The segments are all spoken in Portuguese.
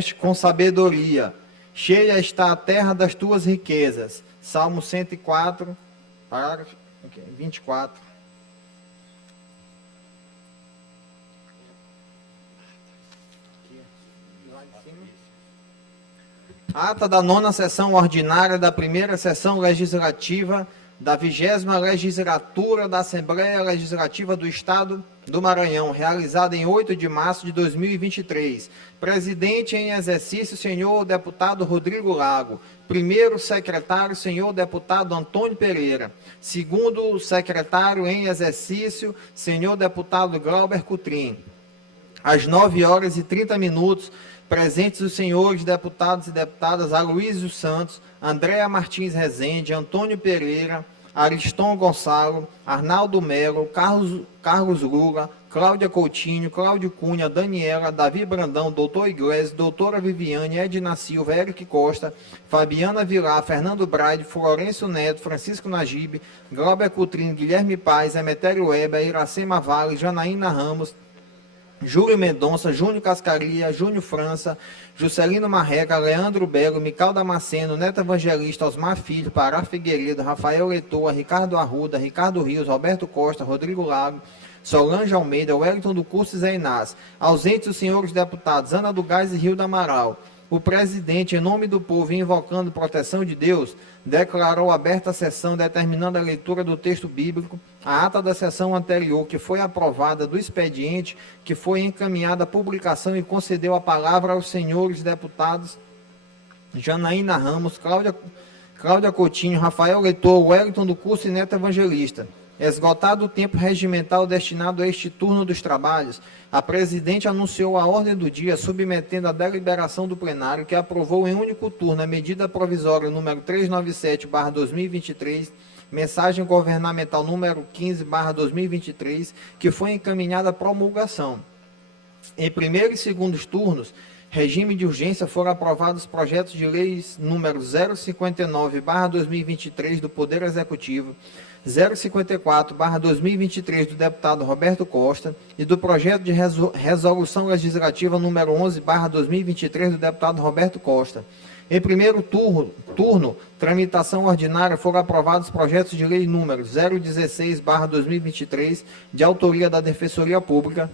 veste com sabedoria. Cheia está a terra das tuas riquezas. Salmo 104, parágrafo 24. Ata da 9ª sessão ordinária da 1ª sessão legislativa da 20ª legislatura da Assembleia Legislativa do Estado do Maranhão, realizada em 8 de março de 2023. Presidente em exercício, senhor deputado Rodrigo Lago. Primeiro secretário, senhor deputado Antônio Pereira. Segundo secretário em exercício, senhor deputado Glauber Cutrim. Às 9h30, presentes os senhores deputados e deputadas Aloysio Santos, Andréa Martins Rezende, Antônio Pereira, Ariston Gonçalo, Arnaldo Melo, Carlos Lula, Cláudia Coutinho, Cláudio Cunha, Daniela, Davi Brandão, doutor Iglesias, doutora Viviane, Edna Silva, Eric Costa, Fabiana Vilar, Fernando Braide, Florencio Neto, Francisco Nagibe, Glauber Cutrim, Guilherme Paz, Emetério Weber, Iracema Vale, Janaína Ramos, Júlio Mendonça, Júnior Cascaria, Júnior França, Juscelino Marreca, Leandro Belo, Mical Damasceno, Neto Evangelista, Osmar Filho, Pará Figueiredo, Rafael Leitoa, Ricardo Arruda, Ricardo Rios, Roberto Costa, Rodrigo Lago, Solange Almeida, Wellington do Curso e Zé Inácio. Ausentes os senhores deputados Ana do Gás e Rio da Amaral. O presidente, em nome do povo e invocando proteção de Deus, declarou aberta a sessão, determinando a leitura do texto bíblico, a ata da sessão anterior, que foi aprovada do expediente, que foi encaminhada à publicação e concedeu a palavra aos senhores deputados Janaína Ramos, Cláudia Coutinho, Rafael Leitor, Wellington do Curso e Neto Evangelista. Esgotado o tempo regimental destinado a este turno dos trabalhos, a presidente anunciou a ordem do dia, submetendo a deliberação do plenário, que aprovou em único turno a medida provisória número 397/2023, mensagem governamental número 15/2023, que foi encaminhada à promulgação. Em primeiro e segundos turnos, regime de urgência, foram aprovados projetos de leis número 059/2023 do Poder Executivo, 054/2023 do deputado Roberto Costa e do projeto de resolução legislativa número 11/2023 do deputado Roberto Costa. Em primeiro turno, tramitação ordinária, foram aprovados projetos de lei número 016/2023, de autoria da Defensoria Pública,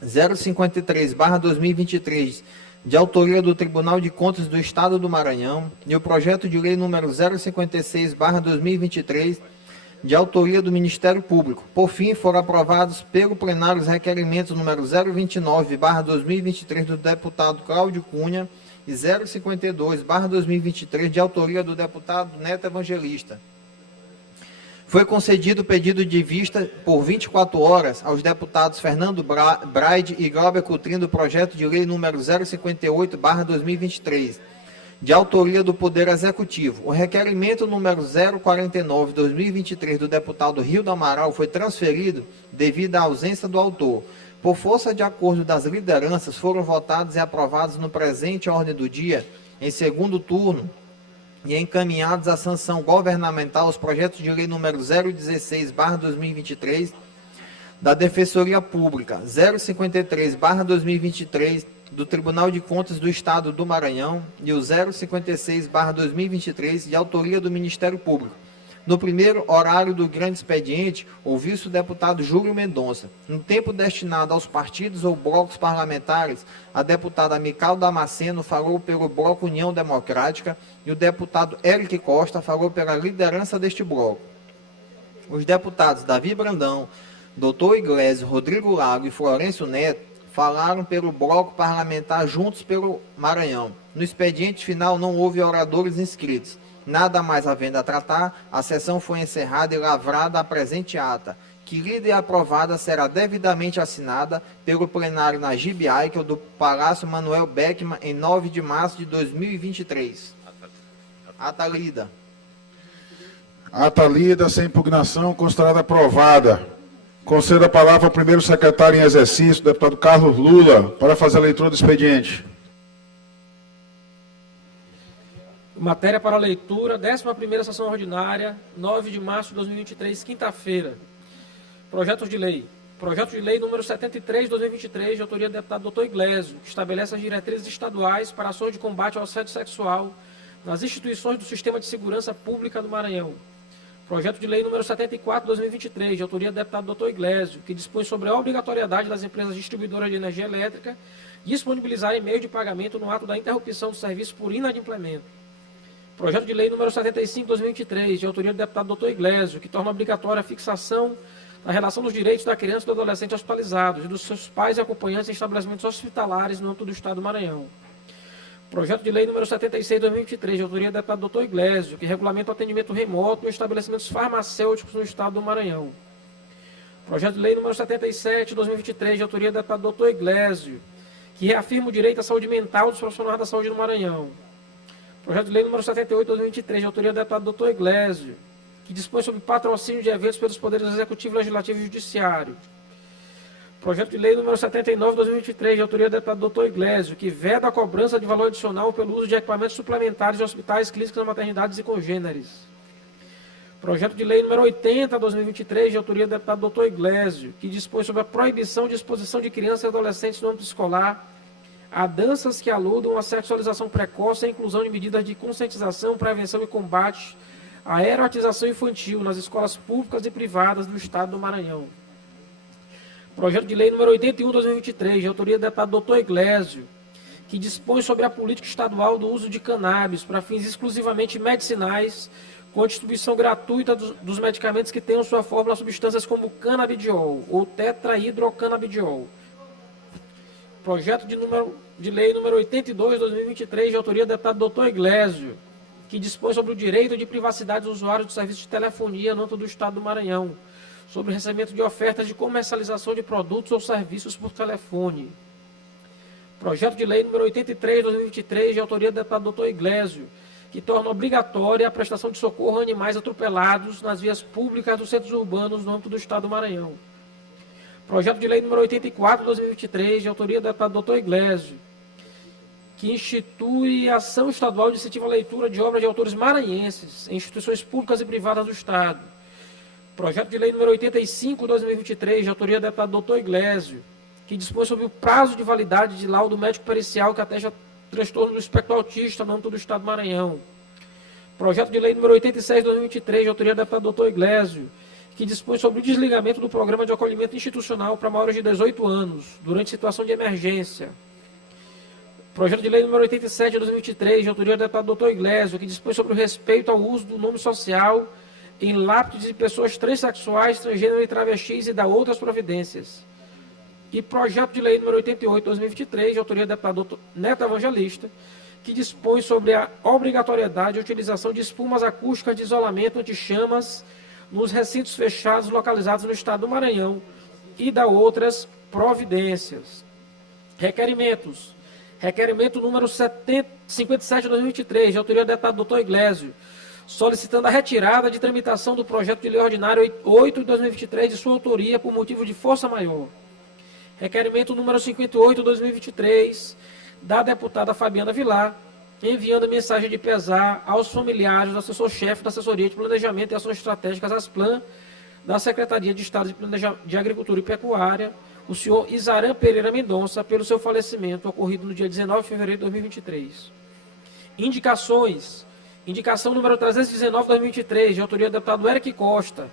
053/2023, de autoria do Tribunal de Contas do Estado do Maranhão, e o projeto de lei número 056/2023, de autoria do Ministério Público. Por fim, foram aprovados pelo plenário os requerimentos número 029/2023 do deputado Cláudio Cunha e 052/2023, de autoria do deputado Neto Evangelista. Foi concedido o pedido de vista por 24 horas aos deputados Fernando Braide e Glauber Cutrim do projeto de lei número 058/2023, de autoria do Poder Executivo. O requerimento número 049/2023 do deputado Rio do Amaral foi transferido devido à ausência do autor. Por força de acordo das lideranças, foram votados e aprovados no presente ordem do dia, em segundo turno, e encaminhados à sanção governamental os projetos de lei número 016/2023 da Defensoria Pública, 053/2023 do Tribunal de Contas do Estado do Maranhão e o 056/2023 de autoria do Ministério Público. No primeiro horário do grande expediente, ouviu-se o deputado Júlio Mendonça. No tempo destinado aos partidos ou blocos parlamentares, a deputada Mical Damasceno falou pelo Bloco União Democrática e o deputado Eric Costa falou pela liderança deste bloco. Os deputados Davi Brandão, doutor Iglesias, Rodrigo Lago e Florencio Neto falaram pelo bloco parlamentar Juntos pelo Maranhão. No expediente final não houve oradores inscritos. Nada mais havendo a tratar, a sessão foi encerrada e lavrada a presente ata, que lida e aprovada será devidamente assinada pelo plenário Nagibe Aikel do Palácio Manuel Beckmann em 9 de março de 2023. Ata lida. Ata lida, sem impugnação, considerada aprovada. Concedo a palavra ao primeiro secretário em exercício, deputado Carlos Lula, para fazer a leitura do expediente. Matéria para leitura, 11ª sessão ordinária, 9 de março de 2023, quinta-feira. Projetos de lei. Projeto de lei número 73 de 2023, de autoria do deputado Dr. Iglesio, que estabelece as diretrizes estaduais para ações de combate ao assédio sexual nas instituições do Sistema de Segurança Pública do Maranhão. Projeto de lei número 74 de 2023, de autoria do deputado Dr. Iglesio, que dispõe sobre a obrigatoriedade das empresas distribuidoras de energia elétrica disponibilizarem meio de pagamento no ato da interrupção do serviço por inadimplemento. Projeto de lei número 75 de 2023, de autoria do deputado Dr. Iglesio, que torna obrigatória a fixação da relação dos direitos da criança e do adolescente hospitalizados e dos seus pais e acompanhantes em estabelecimentos hospitalares no âmbito do Estado do Maranhão. Projeto de lei número 76 de 2023, de autoria do deputado Dr. Iglesio, que regulamenta o atendimento remoto em estabelecimentos farmacêuticos no Estado do Maranhão. Projeto de lei número 77 de 2023, de autoria do deputado Dr. Iglesio, que reafirma o direito à saúde mental dos profissionais da saúde no Maranhão. Projeto de lei número 78 de 2023, de autoria do deputado Dr. Iglesio, que dispõe sobre patrocínio de eventos pelos poderes executivo, legislativo e judiciário. Projeto de lei número 79 de 2023, de autoria do deputado Dr. Iglesio, que veda a cobrança de valor adicional pelo uso de equipamentos suplementares de hospitais, clínicas, maternidades e congêneres. Projeto de lei número 80 de 2023, de autoria do deputado Dr. Iglesio, que dispõe sobre a proibição de exposição de crianças e adolescentes no âmbito escolar a danças que aludam à sexualização precoce e a inclusão de medidas de conscientização, prevenção e combate à erotização infantil nas escolas públicas e privadas do Estado do Maranhão. Projeto de lei número 81 de 2023, de autoria do deputado Dr. Iglesio, que dispõe sobre a política estadual do uso de cannabis para fins exclusivamente medicinais, com a distribuição gratuita dos medicamentos que tenham sua fórmula substâncias como canabidiol ou tetrahidrocanabidiol. Projeto de lei número 82 de 2023, de autoria do deputado Dr. Iglesio, que dispõe sobre o direito de privacidade dos usuários do serviço de telefonia no âmbito do Estado do Maranhão, sobre o recebimento de ofertas de comercialização de produtos ou serviços por telefone. Projeto de lei número 83 de 2023, de autoria do deputado Dr. Iglesio, que torna obrigatória a prestação de socorro a animais atropelados nas vias públicas dos centros urbanos no âmbito do Estado do Maranhão. Projeto de lei número 84 de 2023, de autoria do deputado Dr. Iglesio, que institui ação estadual de incentivo à leitura de obras de autores maranhenses em instituições públicas e privadas do Estado. Projeto de lei número 85 de 2023, de autoria do deputado Dr. Iglesio, que dispõe sobre o prazo de validade de laudo médico pericial que atesta transtorno do espectro autista no âmbito do Estado do Maranhão. Projeto de lei número 86 de 2023, de autoria do deputado Dr. Iglesio, que dispõe sobre o desligamento do programa de acolhimento institucional para maiores de 18 anos, durante situação de emergência. Projeto de lei número 87 de 2023, de autoria do deputado Dr. Iglesio, que dispõe sobre o respeito ao uso do nome social em lápides de pessoas transexuais, transgênero e travestis e da outras providências. E projeto de lei número 88 de 2023, de autoria do deputado Dr. Neto Evangelista, que dispõe sobre a obrigatoriedade de utilização de espumas acústicas de isolamento anti-chamas nos recintos fechados localizados no Estado do Maranhão e da outras providências. Requerimentos. Requerimento número 57 de 2023, de autoria do deputado Dr. Iglesio, solicitando a retirada de tramitação do projeto de lei ordinário 8 de 2023 de sua autoria por motivo de força maior. Requerimento número 58 de 2023, da deputada Fabiana Vilar, enviando mensagem de pesar aos familiares do assessor-chefe da Assessoria de Planejamento e Ações Estratégicas, ASPLAN, da Secretaria de Estado de Agricultura e Pecuária, o senhor Isaram Pereira Mendonça, pelo seu falecimento ocorrido no dia 19 de fevereiro de 2023. Indicações. Indicação número 319 de 2023, de autoria do deputado Eric Costa,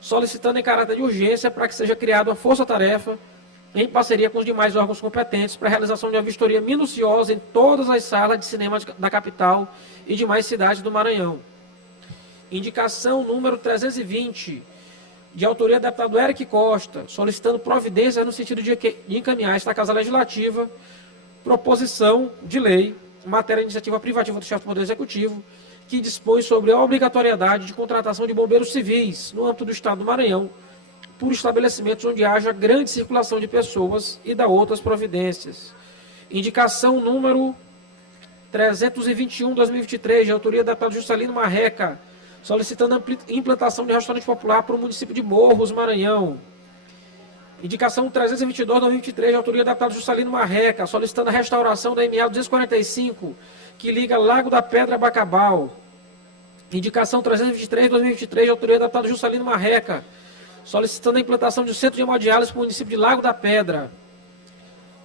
solicitando em caráter de urgência para que seja criada uma força-tarefa em parceria com os demais órgãos competentes para a realização de uma vistoria minuciosa em todas as salas de cinema da capital e demais cidades do Maranhão. Indicação número 320, de autoria do deputado Eric Costa, solicitando providências no sentido de encaminhar esta Casa Legislativa proposição de lei, matéria de iniciativa privativa do chefe do Poder Executivo, que dispõe sobre a obrigatoriedade de contratação de bombeiros civis no âmbito do Estado do Maranhão, por estabelecimentos onde haja grande circulação de pessoas e da outras providências. Indicação número 321 de 2023, de autoria do deputado Juscelino Marreca, solicitando a implantação de restaurante popular para o município de Morros, Maranhão. Indicação 322 de 2023, de autoria do deputado Juscelino Marreca, solicitando a restauração da MA 245, que liga Lago da Pedra a Bacabal. Indicação 323 de 2023, de autoria do deputado Juscelino Marreca, solicitando a implantação de um centro de hemodiálise para o município de Lago da Pedra.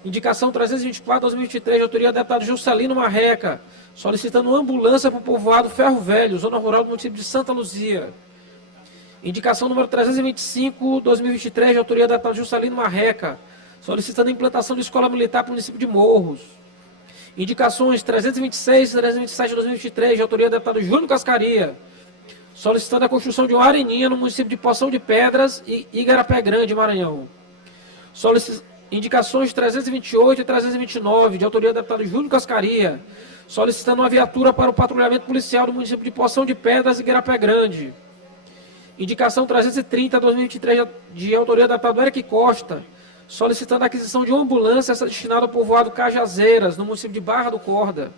Indicação 324/2023, de autoria do deputado Juscelino Marreca, solicitando uma ambulância para o povoado Ferro Velho, zona rural do município de Santa Luzia. Indicação número 325/2023, de autoria do deputado Juscelino Marreca, solicitando a implantação de escola militar para o município de Morros. Indicações 326 e 327 de 2023, de autoria do deputado Júlio Cascaria, solicitando a construção de uma areninha no município de Poção de Pedras e Igarapé Grande, Maranhão. Indicações 328 e 329, de autoria do deputado Júlio Cascaria, solicitando uma viatura para o patrulhamento policial do município de Poção de Pedras e Igarapé Grande. Indicação 330, 2023, de autoria do deputado Eric Costa, solicitando a aquisição de uma ambulância destinada ao povoado Cajazeiras, no município de Barra do Corda.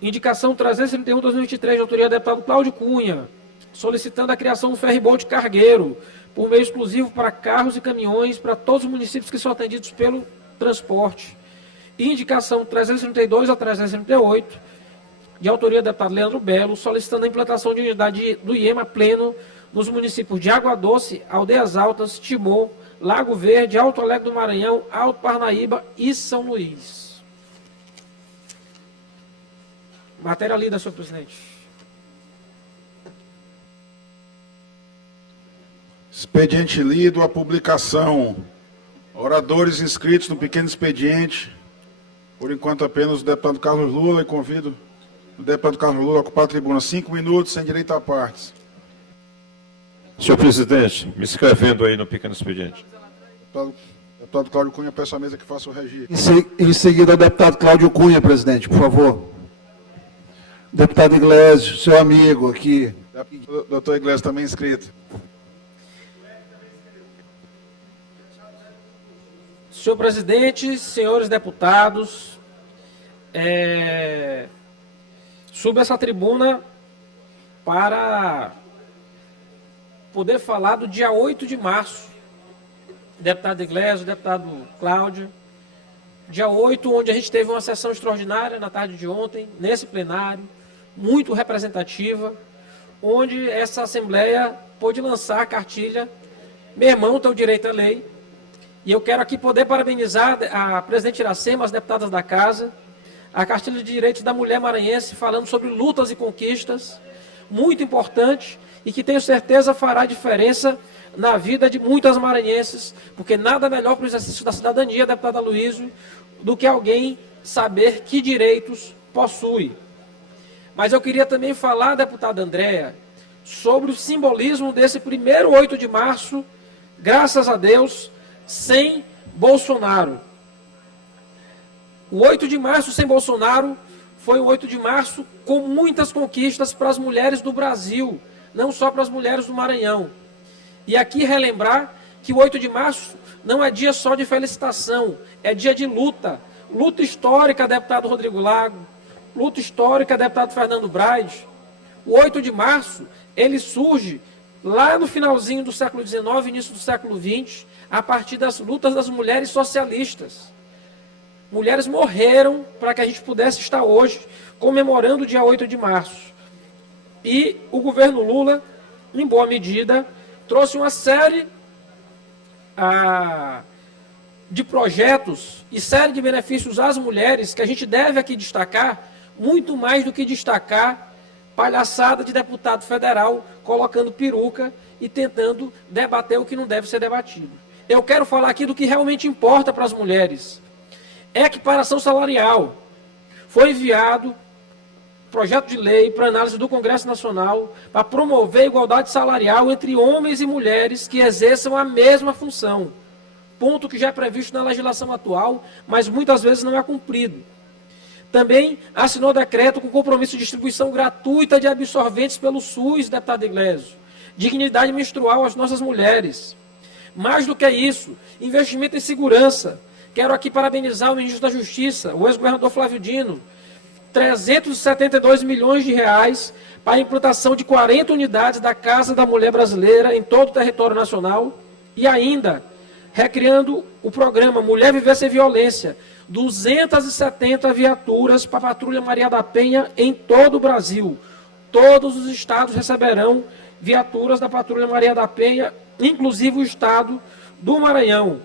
Indicação 331, 2023, de autoria do deputado Cláudio Cunha, solicitando a criação do ferryboat cargueiro, por meio exclusivo para carros e caminhões para todos os municípios que são atendidos pelo transporte. E indicação 332 a 338, de autoria do deputado Leandro Belo, solicitando a implantação de unidade do IEMA pleno nos municípios de Água Doce, Aldeias Altas, Timor, Lago Verde, Alto Alegre do Maranhão, Alto Parnaíba e São Luís. Matéria lida, senhor presidente. Expediente lido, a publicação. Oradores inscritos no pequeno expediente. Por enquanto, apenas o deputado Carlos Lula, e convido o deputado Carlos Lula a ocupar a tribuna. 5 minutos, sem direito a partes. Senhor presidente, me inscrevendo aí no pequeno expediente. Deputado Cláudio Cunha, peço à mesa que faça o registro. Em seguida, o deputado Cláudio Cunha, presidente, por favor. Deputado Iglesias, seu amigo aqui. Doutor Iglesias, também inscrito. Senhor presidente, senhores deputados, subo essa tribuna para poder falar do dia 8 de março. Deputado Iglesias, deputado Cláudio. Dia 8, onde a gente teve uma sessão extraordinária na tarde de ontem, nesse plenário, muito representativa, onde essa Assembleia pôde lançar a cartilha Meu Irmão, Teu Direito à Lei. E eu quero aqui poder parabenizar a presidente Iracema, as deputadas da Casa, a cartilha de direitos da mulher maranhense, falando sobre lutas e conquistas, muito importante, e que tenho certeza fará diferença na vida de muitas maranhenses, porque nada melhor para o exercício da cidadania, deputada Luísio, do que alguém saber que direitos possui. Mas eu queria também falar, deputada Andréa, sobre o simbolismo desse primeiro 8 de março, graças a Deus, sem Bolsonaro. O 8 de março sem Bolsonaro foi um 8 de março com muitas conquistas para as mulheres do Brasil, não só para as mulheres do Maranhão. E aqui relembrar que o 8 de março não é dia só de felicitação, é dia de luta. Luta histórica, deputado Rodrigo Lago, luta histórica, deputado Fernando Braide. O 8 de março, ele surge lá no finalzinho do século XIX, início do século XX, a partir das lutas das mulheres socialistas. Mulheres morreram para que a gente pudesse estar hoje comemorando o dia 8 de março. E o governo Lula, em boa medida, trouxe uma série de projetos e série de benefícios às mulheres que a gente deve aqui destacar, muito mais do que destacar palhaçada de deputado federal colocando peruca e tentando debater o que não deve ser debatido. Eu quero falar aqui do que realmente importa para as mulheres. Equiparação salarial. Foi enviado projeto de lei para análise do Congresso Nacional para promover a igualdade salarial entre homens e mulheres que exerçam a mesma função. Ponto que já é previsto na legislação atual, mas muitas vezes não é cumprido. Também assinou decreto com compromisso de distribuição gratuita de absorventes pelo SUS, deputado Iglesias. Dignidade menstrual às nossas mulheres. Mais do que isso, investimento em segurança. Quero aqui parabenizar o ministro da Justiça, o ex-governador Flávio Dino, 372 milhões de reais para a implantação de 40 unidades da Casa da Mulher Brasileira em todo o território nacional e ainda recriando o programa Mulher Viver Sem Violência, 270 viaturas para a Patrulha Maria da Penha em todo o Brasil. Todos os estados receberão viaturas da Patrulha Maria da Penha inclusive o estado do Maranhão.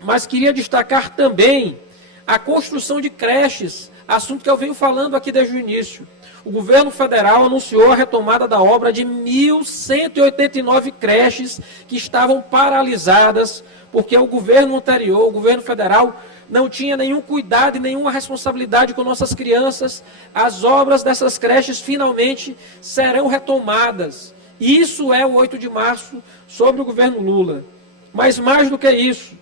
Mas queria destacar também a construção de creches, assunto que eu venho falando aqui desde o início. O governo federal anunciou a retomada da obra de 1.189 creches que estavam paralisadas, porque o governo anterior, o governo federal, não tinha nenhum cuidado e nenhuma responsabilidade com nossas crianças. As obras dessas creches finalmente serão retomadas. Isso é o 8 de março sobre o governo Lula. Mas mais do que isso,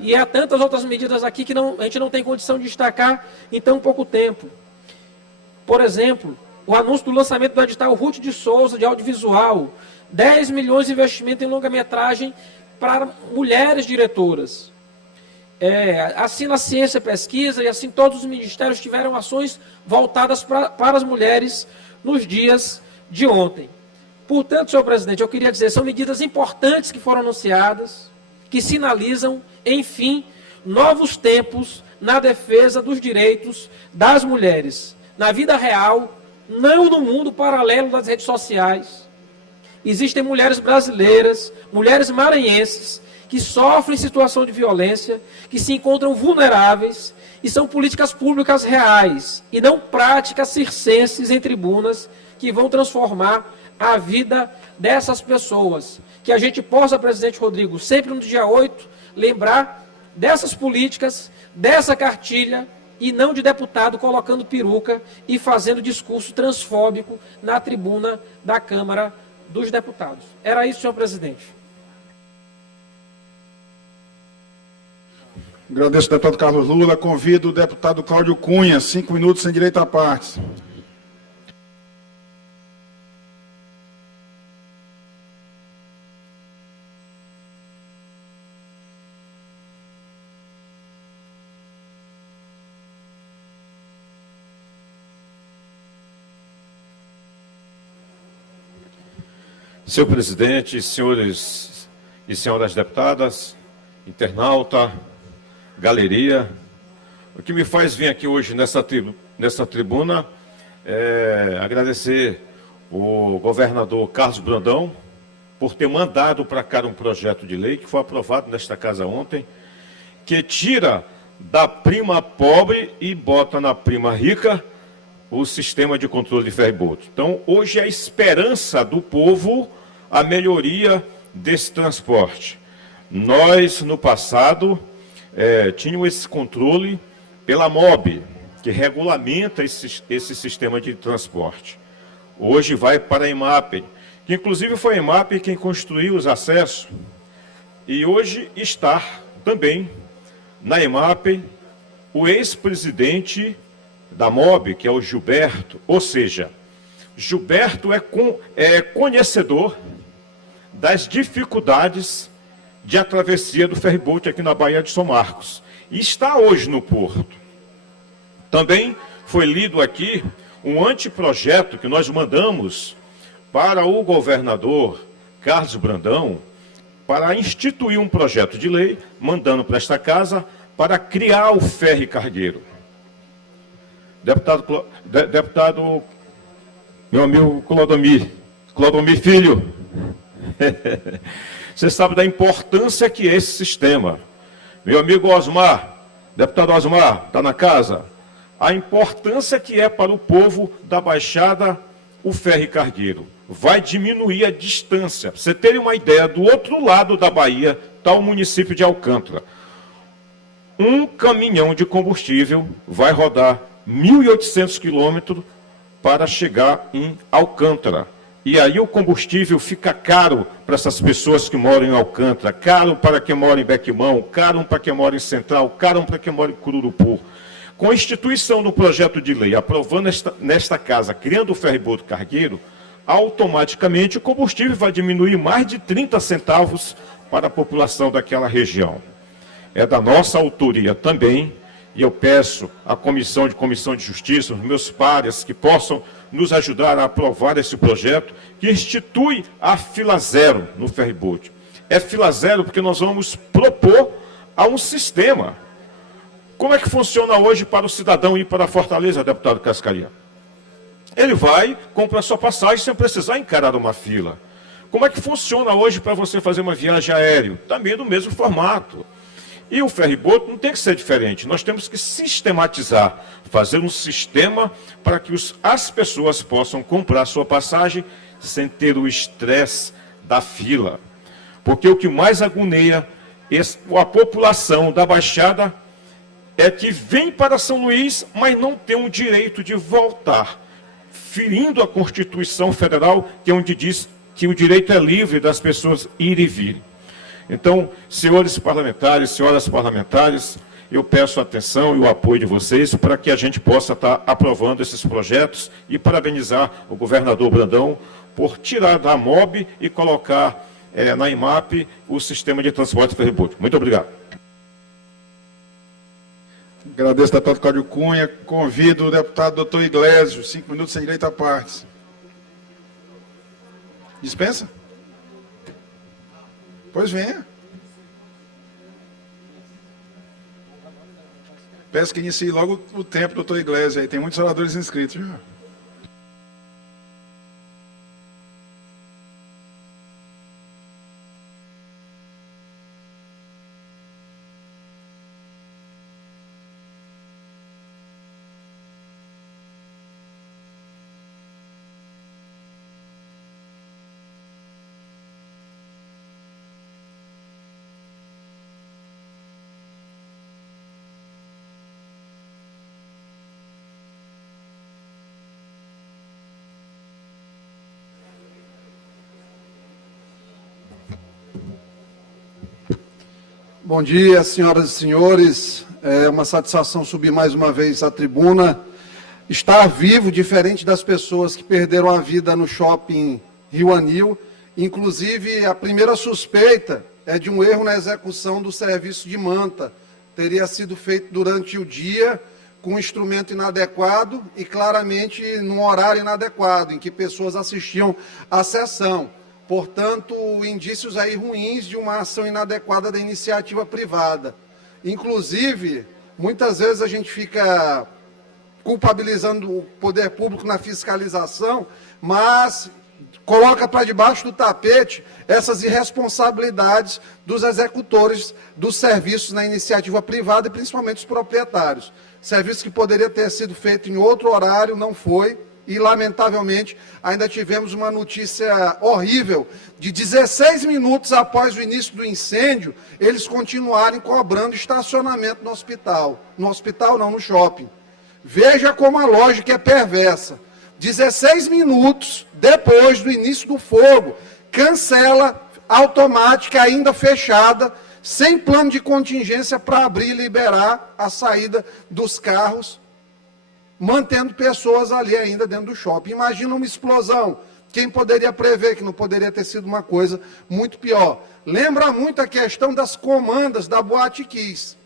e há tantas outras medidas aqui que a gente não tem condição de destacar em tão pouco tempo. Por exemplo, o anúncio do lançamento do edital Ruth de Souza de audiovisual, 10 milhões de investimento em longa-metragem para mulheres diretoras. Assim na ciência e pesquisa, e assim todos os ministérios tiveram ações voltadas para as mulheres nos dias de ontem. Portanto, senhor presidente, eu queria dizer, são medidas importantes que foram anunciadas, que sinalizam, enfim, novos tempos na defesa dos direitos das mulheres, na vida real, não no mundo paralelo das redes sociais. Existem mulheres brasileiras, mulheres maranhenses, que sofrem situação de violência, que se encontram vulneráveis, e são políticas públicas reais, e não práticas circenses em tribunas, que vão transformar a vida dessas pessoas. Que a gente possa, presidente Rodrigo, sempre no dia 8, lembrar dessas políticas, dessa cartilha, e não de deputado colocando peruca e fazendo discurso transfóbico na tribuna da Câmara dos Deputados. Era isso, senhor presidente. Agradeço ao deputado Carlos Lula. Convido o deputado Cláudio Cunha, 5 minutos sem direito a partes. Senhor presidente, senhores e senhoras deputadas, internauta, galeria, o que me faz vir aqui hoje nessa tribuna é agradecer o governador Carlos Brandão por ter mandado para cá um projeto de lei que foi aprovado nesta casa ontem, que tira da prima pobre e bota na prima rica o sistema de controle de ferry-boat. Então, hoje é a esperança do povo a melhoria desse transporte. Nós, no passado, tínhamos esse controle pela MOB, que regulamenta esse sistema de transporte. Hoje vai para a EMAP, que inclusive foi a EMAP quem construiu os acessos, e hoje está também na EMAP o ex-presidente da MOB, que é o Gilberto. Ou seja, Gilberto é conhecedor das dificuldades de a travessia do ferry-boat aqui na Baía de São Marcos. E está hoje no porto. Também foi lido aqui um anteprojeto que nós mandamos para o governador Carlos Brandão para instituir um projeto de lei, mandando para esta casa, para criar o ferry cargueiro. Deputado, meu amigo Clodomir Filho, você sabe da importância que é esse sistema. Meu amigo Osmar, deputado Osmar, está na casa, a importância que é para o povo da Baixada o ferry cargueiro. Vai diminuir a distância. Para você terem uma ideia, do outro lado da Bahia está o município de Alcântara. Um caminhão de combustível vai rodar 1.800 quilômetros para chegar em Alcântara. E aí o combustível fica caro para essas pessoas que moram em Alcântara, caro para quem mora em Bequimão, caro para quem mora em Central, caro para quem mora em Cururupu. Com a instituição do projeto de lei, aprovando nesta casa, criando o ferry-boat cargueiro, automaticamente o combustível vai diminuir mais de 30 centavos para a população daquela região. É da nossa autoria também, e eu peço à Comissão de Justiça, os meus pares, que possam nos ajudar a aprovar esse projeto, que institui a fila zero no ferry-boat. É fila zero porque nós vamos propor a um sistema. Como é que funciona hoje para o cidadão ir para Fortaleza, deputado Cascaria? Ele vai, compra sua passagem sem precisar encarar uma fila. Como é que funciona hoje para você fazer uma viagem aérea? Também do mesmo formato. E o ferryboat não tem que ser diferente. Nós temos que sistematizar, fazer um sistema para que as pessoas possam comprar sua passagem sem ter o estresse da fila. Porque o que mais agonia a população da Baixada é que vem para São Luís, mas não tem o direito de voltar, ferindo a Constituição Federal, que é onde diz que o direito é livre das pessoas ir e vir. Então, senhores parlamentares, senhoras parlamentares, eu peço a atenção e o apoio de vocês para que a gente possa estar aprovando esses projetos e parabenizar o governador Brandão por tirar da MOB e colocar na IMAP o sistema de transporte ferryboat. Muito obrigado. Agradeço, deputado Cláudio Cunha. Convido o deputado doutor Iglesio, 5 minutos sem direito a partes. Dispensa? Pois venha. Peço que inicie logo o tempo, doutor Iglesio. Aí tem muitos oradores inscritos. Viu? Bom dia, senhoras e senhores. É uma satisfação subir mais uma vez à tribuna. Estar vivo, diferente das pessoas que perderam a vida no shopping Rio Anil. Inclusive, a primeira suspeita é de um erro na execução do serviço de manta. Teria sido feito durante o dia, com um instrumento inadequado e claramente num horário inadequado, em que pessoas assistiam à sessão. Portanto, indícios aí ruins de uma ação inadequada da iniciativa privada. Inclusive, muitas vezes a gente fica culpabilizando o poder público na fiscalização, mas coloca para debaixo do tapete essas irresponsabilidades dos executores dos serviços na iniciativa privada e principalmente os proprietários. Serviço que poderia ter sido feito em outro horário, não foi. E, lamentavelmente, ainda tivemos uma notícia horrível de 16 minutos após o início do incêndio, eles continuarem cobrando estacionamento no hospital. No hospital não, no shopping. Veja como a lógica é perversa. 16 minutos depois do início do fogo, cancela automática ainda fechada, sem plano de contingência para abrir e liberar a saída dos carros, mantendo pessoas ali ainda dentro do shopping. Imagina uma explosão. Quem poderia prever que não poderia ter sido uma coisa muito pior? Lembra muito a questão das comandas da Boate Kiss,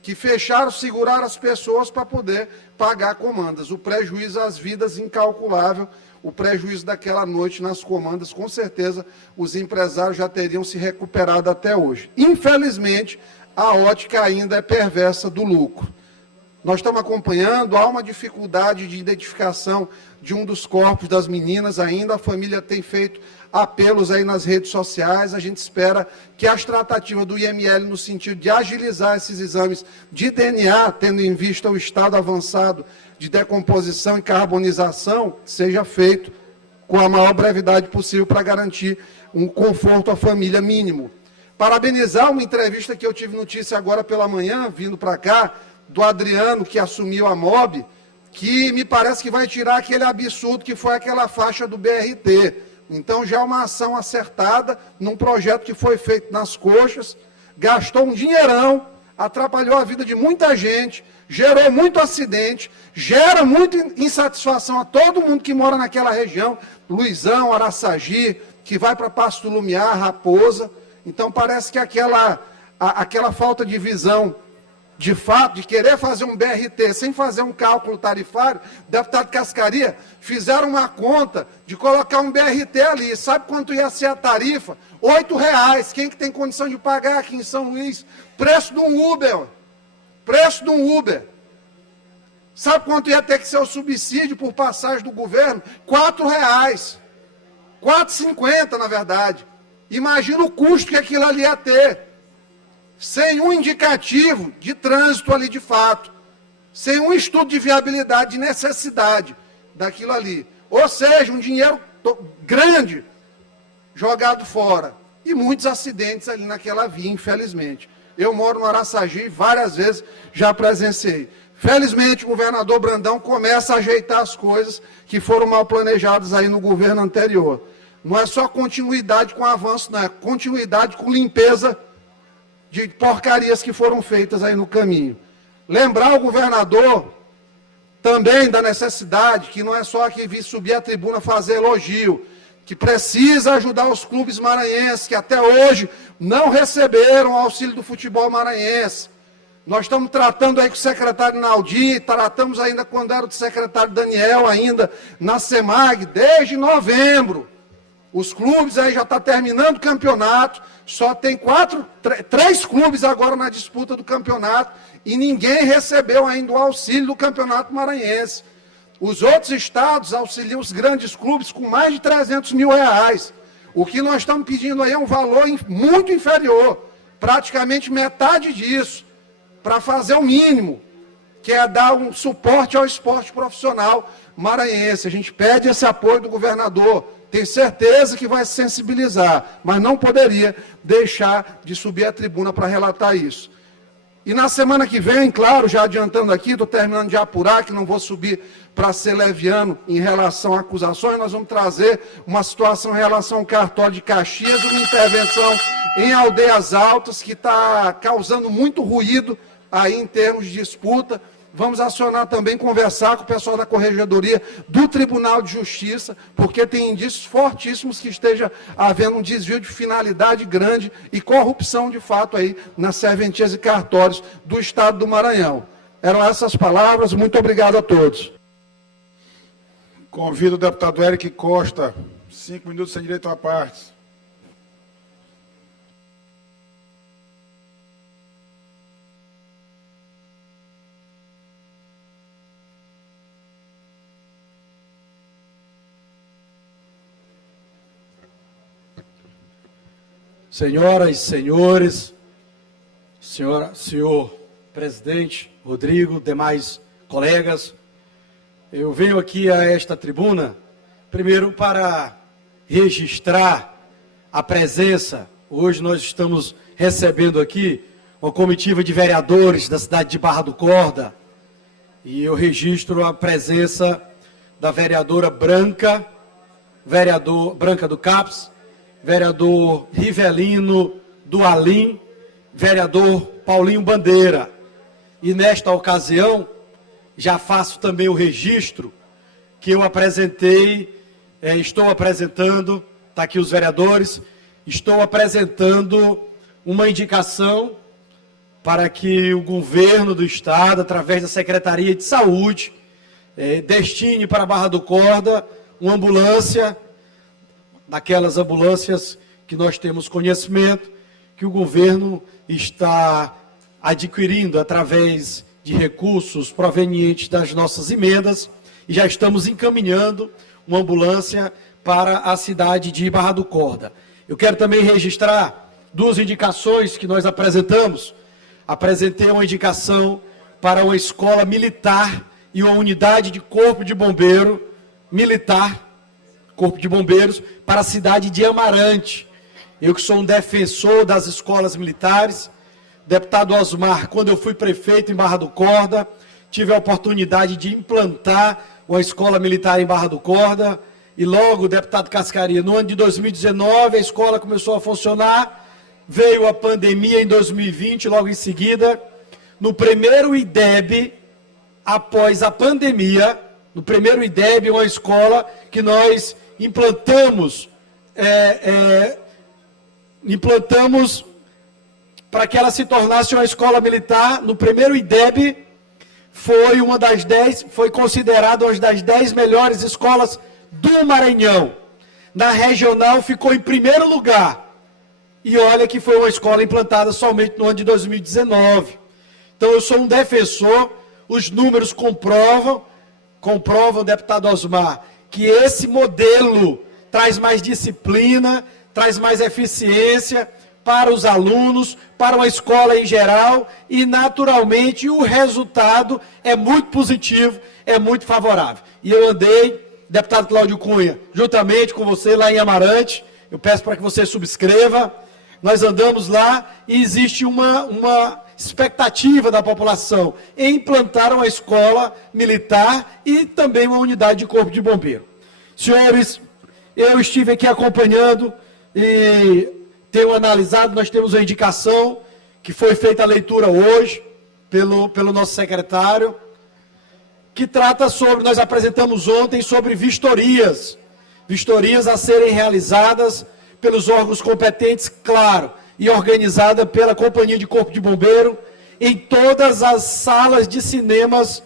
que fecharam, seguraram as pessoas para poder pagar comandas. O prejuízo às vidas incalculável, o prejuízo daquela noite nas comandas, com certeza os empresários já teriam se recuperado até hoje. Infelizmente, a ótica ainda é perversa do lucro. Nós estamos acompanhando, há uma dificuldade de identificação de um dos corpos das meninas ainda, a família tem feito apelos aí nas redes sociais, a gente espera que as tratativas do IML no sentido de agilizar esses exames de DNA, tendo em vista o estado avançado de decomposição e carbonização, seja feito com a maior brevidade possível para garantir um conforto à família mínimo. Parabenizar uma entrevista que eu tive notícia agora pela manhã, vindo para cá, do Adriano, que assumiu a MOB, que me parece que vai tirar aquele absurdo que foi aquela faixa do BRT. Então, já é uma ação acertada, num projeto que foi feito nas coxas, gastou um dinheirão, atrapalhou a vida de muita gente, gerou muito acidente, gera muita insatisfação a todo mundo que mora naquela região, Luizão, Araçagi, que vai para Pasto do Lumiar, Raposa. Então, parece que aquela falta de visão, de fato, de querer fazer um BRT sem fazer um cálculo tarifário, deputado Cascaria, fizeram uma conta de colocar um BRT ali. Sabe quanto ia ser a tarifa? R$8. Quem que tem condição de pagar aqui em São Luís? Preço de um Uber. Preço de um Uber. Sabe quanto ia ter que ser o subsídio por passagem do governo? R$4. 4,50 na verdade. Imagina o custo que aquilo ali ia ter. Sem um indicativo de trânsito ali de fato. Sem um estudo de viabilidade, de necessidade daquilo ali. Ou seja, um dinheiro grande jogado fora. E muitos acidentes ali naquela via, infelizmente. Eu moro no Araçagi, várias vezes já presenciei. Felizmente, o governador Brandão começa a ajeitar as coisas que foram mal planejadas aí no governo anterior. Não é só continuidade com avanço, não é continuidade com limpeza de porcarias que foram feitas aí no caminho. Lembrar o governador também da necessidade, que não é só aqui vir subir a tribuna fazer elogio, que precisa ajudar os clubes maranhenses, que até hoje não receberam o auxílio do futebol maranhense. Nós estamos tratando aí com o secretário Naldi, tratamos ainda quando era o secretário Daniel, ainda na SEMAG, desde novembro. Os clubes aí já estão terminando o campeonato, só tem 3 clubes agora na disputa do campeonato, e ninguém recebeu ainda o auxílio do campeonato maranhense. Os outros estados auxiliam os grandes clubes com mais de 300 mil reais. O que nós estamos pedindo aí é um valor muito inferior, praticamente metade disso, para fazer o mínimo, que é dar um suporte ao esporte profissional maranhense. A gente pede esse apoio do governador, tem certeza que vai se sensibilizar, mas não poderia deixar de subir à tribuna para relatar isso. E na semana que vem, claro, já adiantando aqui, estou terminando de apurar, que não vou subir para ser leviano em relação a acusações, nós vamos trazer uma situação em relação ao cartório de Caxias, uma intervenção em Aldeias Altas, que está causando muito ruído aí em termos de disputa. Vamos acionar também, conversar com o pessoal da Corregedoria do Tribunal de Justiça, porque tem indícios fortíssimos que esteja havendo um desvio de finalidade grande e corrupção, de fato, aí nas serventias e cartórios do Estado do Maranhão. Eram essas palavras, muito obrigado a todos. Convido o deputado Eric Costa, 5 minutos sem direito à parte. Senhoras e senhores, senhor presidente Rodrigo, demais colegas, eu venho aqui a esta tribuna, primeiro para registrar a presença. Hoje nós estamos recebendo aqui uma comitiva de vereadores da cidade de Barra do Corda, e eu registro a presença da vereadora Branca do CAPS, vereador Rivelino do Alim, vereador Paulinho Bandeira. E nesta ocasião, já faço também o registro que eu estou apresentando, está aqui os vereadores, estou apresentando uma indicação para que o governo do Estado, através da Secretaria de Saúde, destine para Barra do Corda uma ambulância, daquelas ambulâncias que nós temos conhecimento, que o governo está adquirindo através de recursos provenientes das nossas emendas, e já estamos encaminhando uma ambulância para a cidade de Barra do Corda. Eu quero também registrar 2 indicações que nós apresentamos. Apresentei uma indicação para uma escola militar e uma unidade de corpo de bombeiro militar, Corpo de Bombeiros, para a cidade de Amarante. Eu que sou um defensor das escolas militares, deputado Osmar, quando eu fui prefeito em Barra do Corda, tive a oportunidade de implantar uma escola militar em Barra do Corda, e logo, deputado Cascaria, no ano de 2019, a escola começou a funcionar, veio a pandemia em 2020, logo em seguida, no primeiro IDEB, após a pandemia, no primeiro IDEB, uma escola que nós implantamos para que ela se tornasse uma escola militar. No primeiro IDEB, foi considerada uma das 10 melhores escolas do Maranhão. Na regional ficou em primeiro lugar. E olha que foi uma escola implantada somente no ano de 2019. Então eu sou um defensor, os números comprovam, deputado Osmar, que esse modelo traz mais disciplina, traz mais eficiência para os alunos, para uma escola em geral, e naturalmente o resultado é muito positivo, é muito favorável. E eu andei, deputado Cláudio Cunha, juntamente com você lá em Amarante, eu peço para que você subscreva, nós andamos lá e existe uma expectativa da população em implantar uma escola militar e também uma unidade de corpo de bombeiro. Senhores, eu estive aqui acompanhando e tenho analisado, nós temos uma indicação que foi feita a leitura hoje pelo nosso secretário, que trata sobre, nós apresentamos ontem, sobre vistorias a serem realizadas pelos órgãos competentes, claro, e organizada pela Companhia de Corpo de Bombeiro, em todas as salas de cinemas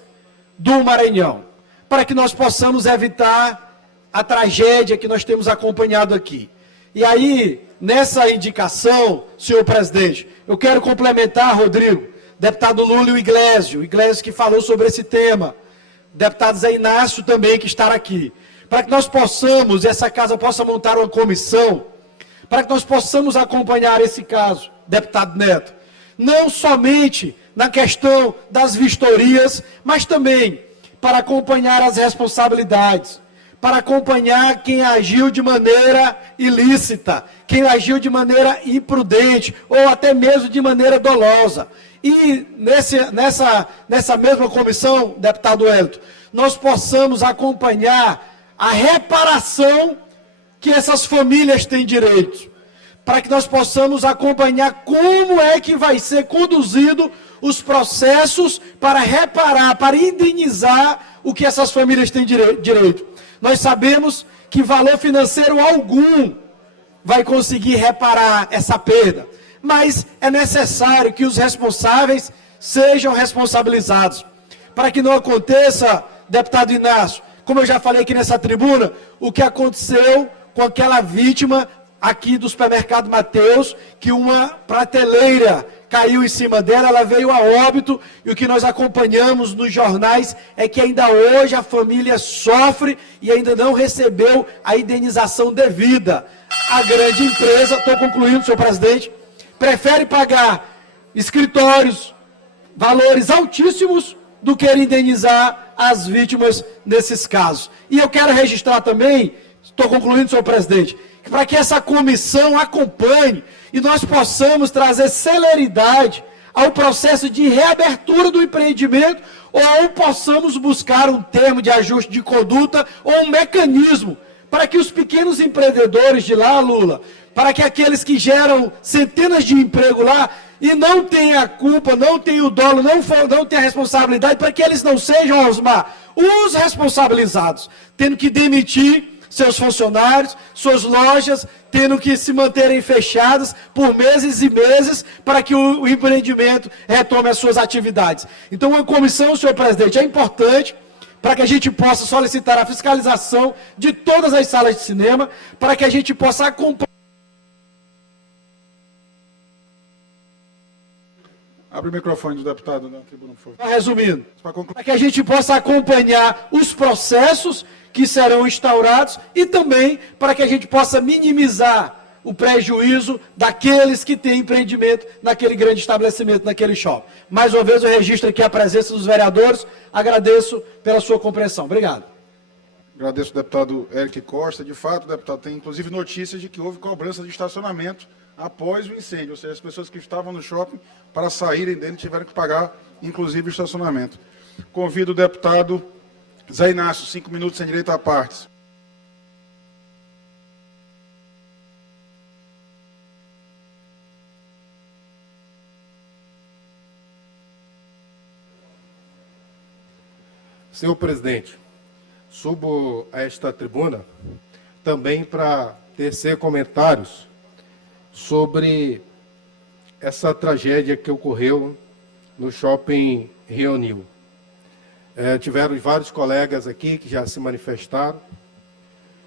do Maranhão, para que nós possamos evitar a tragédia que nós temos acompanhado aqui. E aí, nessa indicação, senhor presidente, eu quero complementar, Rodrigo, deputado Lúlio Iglesias que falou sobre esse tema, deputado Zé Inácio também, que está aqui, para que nós possamos, essa casa possa montar uma comissão, para que nós possamos acompanhar esse caso, deputado Neto, não somente na questão das vistorias, mas também para acompanhar as responsabilidades, para acompanhar quem agiu de maneira ilícita, quem agiu de maneira imprudente, ou até mesmo de maneira dolosa. E nessa mesma comissão, deputado Wellington, nós possamos acompanhar a reparação que essas famílias têm direito, para que nós possamos acompanhar como é que vai ser conduzido os processos para reparar, para indenizar o que essas famílias têm direito. Nós sabemos que valor financeiro algum vai conseguir reparar essa perda, mas é necessário que os responsáveis sejam responsabilizados, para que não aconteça, deputado Inácio, como eu já falei aqui nessa tribuna, o que aconteceu com aquela vítima aqui do supermercado Mateus, que uma prateleira caiu em cima dela, ela veio a óbito, e o que nós acompanhamos nos jornais é que ainda hoje a família sofre e ainda não recebeu a indenização devida. A grande empresa, estou concluindo, senhor presidente, prefere pagar escritórios, valores altíssimos, do que indenizar as vítimas nesses casos. E eu quero registrar também, estou concluindo, senhor presidente, para que essa comissão acompanhe e nós possamos trazer celeridade ao processo de reabertura do empreendimento, ou possamos buscar um termo de ajuste de conduta ou um mecanismo para que os pequenos empreendedores de lá, Lula, para que aqueles que geram centenas de empregos lá e não têm a culpa, não têm o dolo, não têm a responsabilidade, para que eles não sejam, Osmar, os responsabilizados, tendo que demitir seus funcionários, suas lojas, tendo que se manterem fechadas por meses e meses para que o empreendimento retome as suas atividades. Então, uma comissão, senhor presidente, é importante para que a gente possa solicitar a fiscalização de todas as salas de cinema, para que a gente possa acompanhar. Abre o microfone do deputado na tribuna, por favor. Resumindo, para que a gente possa acompanhar os processos que serão instaurados e também para que a gente possa minimizar o prejuízo daqueles que têm empreendimento naquele grande estabelecimento, naquele shopping. Mais uma vez eu registro aqui a presença dos vereadores, agradeço pela sua compreensão. Obrigado. Agradeço ao deputado Eric Costa. De fato, deputado, tem inclusive notícias de que houve cobrança de estacionamento após o incêndio, ou seja, as pessoas que estavam no shopping, para saírem dele, tiveram que pagar, inclusive, o estacionamento. Convido o deputado Zé Inácio, 5 minutos sem direito a partes. Senhor presidente, subo a esta tribuna também para tecer comentários sobre essa tragédia que ocorreu no shopping Rio. Tiveram vários colegas aqui que já se manifestaram.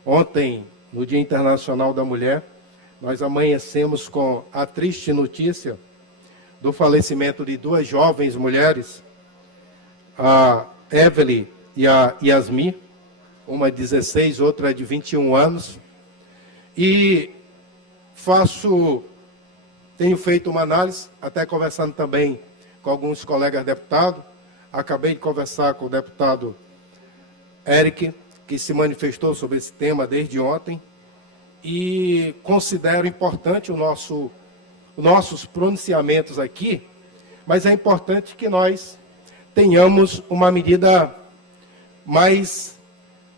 Ontem, no Dia Internacional da Mulher, nós amanhecemos com a triste notícia do falecimento de 2 jovens mulheres, a Evelyn e a Yasmin, uma de 16, outra de 21 anos, e tenho feito uma análise, até conversando também com alguns colegas deputados. Acabei de conversar com o deputado Eric, que se manifestou sobre esse tema desde ontem, e considero importante os nossos pronunciamentos aqui, mas é importante que nós tenhamos uma medida mais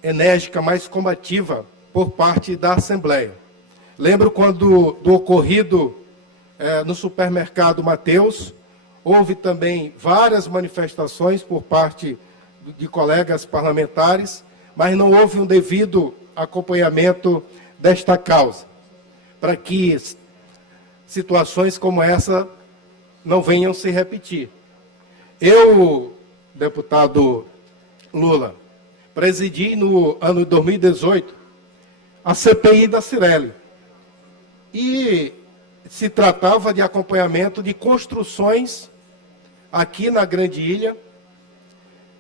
enérgica, mais combativa por parte da Assembleia. Lembro quando do ocorrido no supermercado Mateus, houve também várias manifestações por parte de colegas parlamentares, mas não houve um devido acompanhamento desta causa, para que situações como essa não venham se repetir. Eu, deputado Lula, presidi no ano de 2018 a CPI da Cirelli. E se tratava de acompanhamento de construções aqui na Grande Ilha,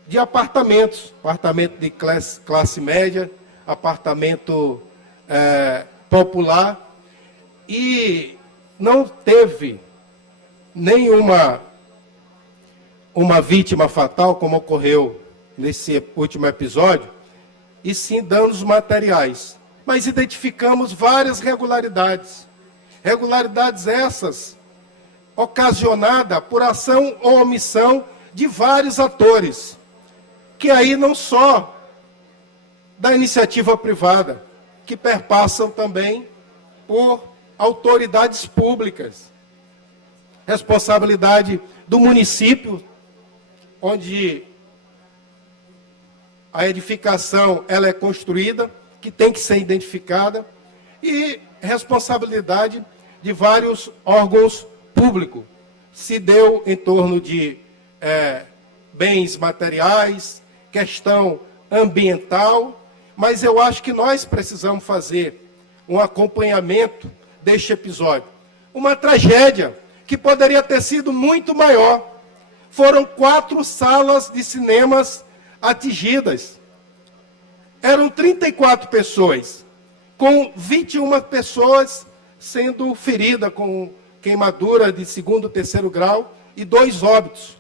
de apartamentos de classe média, apartamento popular, e não teve nenhuma vítima fatal, como ocorreu nesse último episódio, e sim danos materiais. Mas identificamos várias irregularidades. Irregularidades essas ocasionadas por ação ou omissão de vários atores, que aí não só da iniciativa privada, que perpassam também por autoridades públicas. Responsabilidade do município, onde a edificação ela é construída, que tem que ser identificada, e responsabilidade de vários órgãos públicos. Se deu em torno de bens materiais, questão ambiental, mas eu acho que nós precisamos fazer um acompanhamento deste episódio. Uma tragédia que poderia ter sido muito maior. Foram 4 salas de cinemas atingidas. Eram 34 pessoas, com 21 pessoas sendo feridas com queimadura de 2º, 3º grau e 2 óbitos.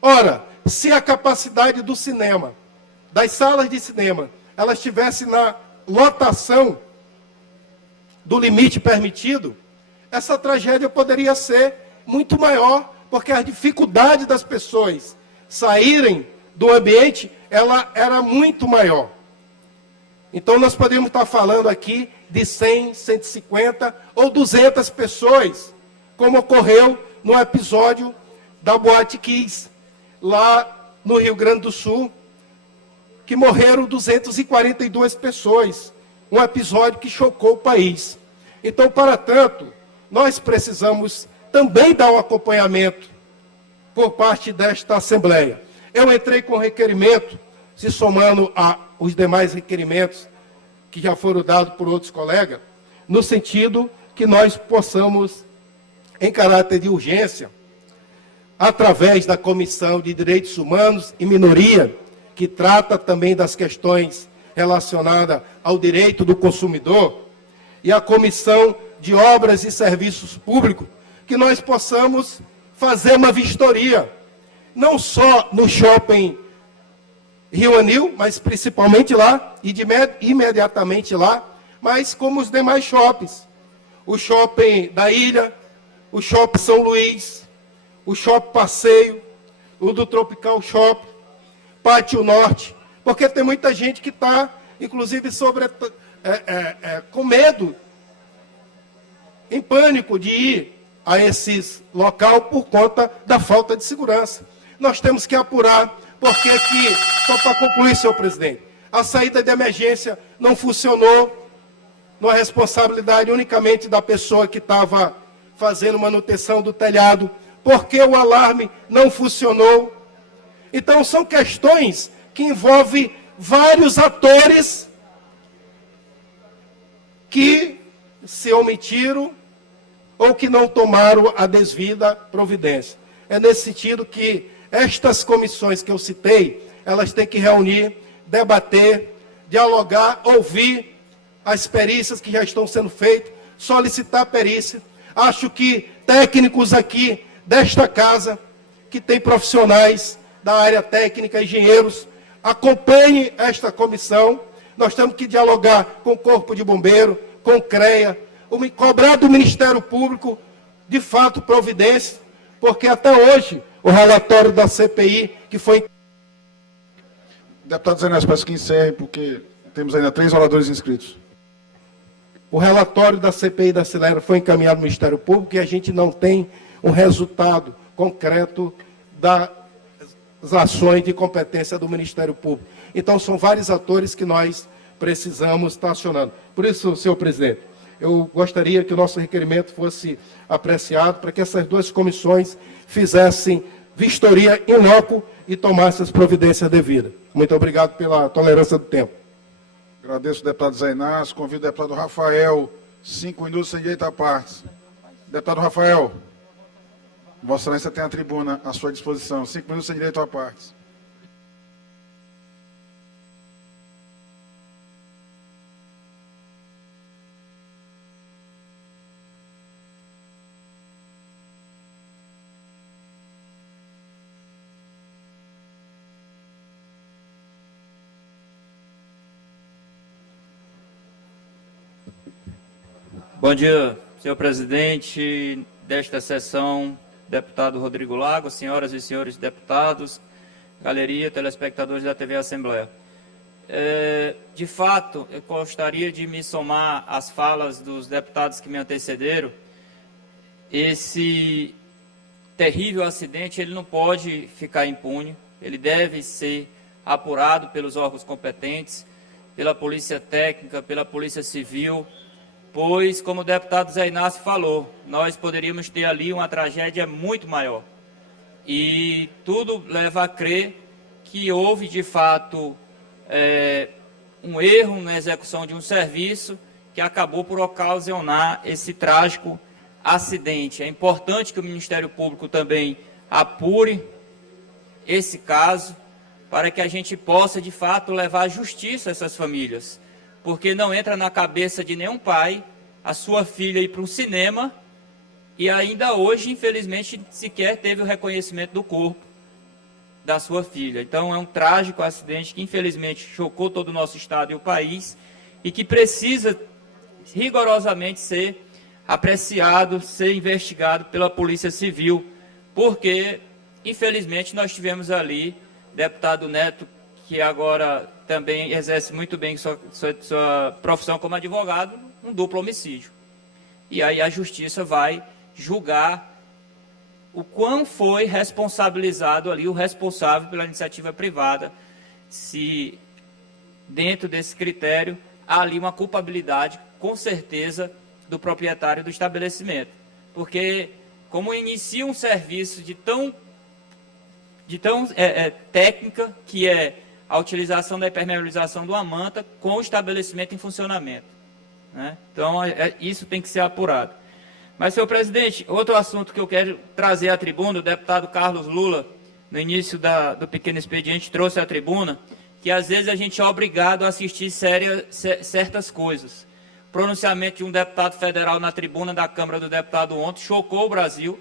Ora, se a capacidade do cinema, das salas de cinema, ela estivesse na lotação do limite permitido, essa tragédia poderia ser muito maior, porque a dificuldade das pessoas saírem do ambiente, ela era muito maior. Então, nós podemos estar falando aqui de 100, 150 ou 200 pessoas, como ocorreu no episódio da Boate Kiss, lá no Rio Grande do Sul, que morreram 242 pessoas. Um episódio que chocou o país. Então, para tanto, nós precisamos também dar um acompanhamento por parte desta Assembleia. Eu entrei com requerimento, se somando aos demais requerimentos que já foram dados por outros colegas, no sentido que nós possamos, em caráter de urgência, através da Comissão de Direitos Humanos e Minoria, que trata também das questões relacionadas ao direito do consumidor, e a Comissão de Obras e Serviços Públicos, que nós possamos fazer uma vistoria, não só no shopping Rio Anil, mas principalmente lá, e imediatamente lá, mas como os demais shoppings. O shopping da Ilha, o shopping São Luís, o shopping Passeio, o do Tropical Shopping, Pátio Norte, porque tem muita gente que está, inclusive, com medo, em pânico de ir a esses locais por conta da falta de segurança. Nós temos que apurar, porque que, só para concluir, senhor presidente, a saída de emergência não funcionou, não é responsabilidade unicamente da pessoa que estava fazendo manutenção do telhado, porque o alarme não funcionou. Então, são questões que envolvem vários atores que se omitiram ou que não tomaram a devida providência. É nesse sentido que estas comissões que eu citei, elas têm que reunir, debater, dialogar, ouvir as perícias que já estão sendo feitas, solicitar perícia. Acho que técnicos aqui desta casa, que tem profissionais da área técnica, engenheiros, acompanhem esta comissão. Nós temos que dialogar com o Corpo de Bombeiro, com o CREA, cobrar do Ministério Público, de fato, providência, porque até hoje o relatório da CPI, que foi... Deputado Zé Inácio, peço que encerre, porque temos ainda 3 oradores inscritos. O relatório da CPI da Acelera foi encaminhado ao Ministério Público e a gente não tem um resultado concreto das ações de competência do Ministério Público. Então, são vários atores que nós precisamos estar acionando. Por isso, senhor presidente, eu gostaria que o nosso requerimento fosse apreciado para que essas 2 comissões fizessem vistoria in loco e tomassem as providências devidas. Muito obrigado pela tolerância do tempo. Agradeço o deputado Zé Inácio. Convido o deputado Rafael, 5 minutos sem direito a partes. Deputado Rafael, Vossa Excelência tem a tribuna à sua disposição. 5 minutos sem direito a partes. Bom dia, senhor presidente desta sessão, deputado Rodrigo Lago, senhoras e senhores deputados, galeria, telespectadores da TV Assembleia. De fato, eu gostaria de me somar às falas dos deputados que me antecederam. Esse terrível acidente, ele não pode ficar impune, ele deve ser apurado pelos órgãos competentes, pela Polícia Técnica, pela Polícia Civil, pois, como o deputado Zé Inácio falou, nós poderíamos ter ali uma tragédia muito maior. E tudo leva a crer que houve, de fato, um erro na execução de um serviço que acabou por ocasionar esse trágico acidente. É importante que o Ministério Público também apure esse caso para que a gente possa, de fato, levar à justiça essas famílias. Porque não entra na cabeça de nenhum pai a sua filha ir para um cinema e ainda hoje, infelizmente, sequer teve o reconhecimento do corpo da sua filha. Então, é um trágico acidente que, infelizmente, chocou todo o nosso estado e o país e que precisa rigorosamente ser apreciado, ser investigado pela Polícia Civil, porque, infelizmente, nós tivemos ali deputado Neto, que agora também exerce muito bem sua profissão como advogado, um duplo homicídio. E aí a justiça vai julgar o quão foi responsabilizado ali o responsável pela iniciativa privada, se dentro desse critério há ali uma culpabilidade, com certeza, do proprietário do estabelecimento. Porque como inicia um serviço de tão técnica, que é a utilização da impermeabilização de uma manta com o estabelecimento em funcionamento, né? Então, isso tem que ser apurado. Mas, senhor presidente, outro assunto que eu quero trazer à tribuna, o deputado Carlos Lula, no início do pequeno expediente, trouxe à tribuna, que às vezes a gente é obrigado a assistir certas coisas. O pronunciamento de um deputado federal na tribuna da Câmara do Deputado ontem chocou o Brasil,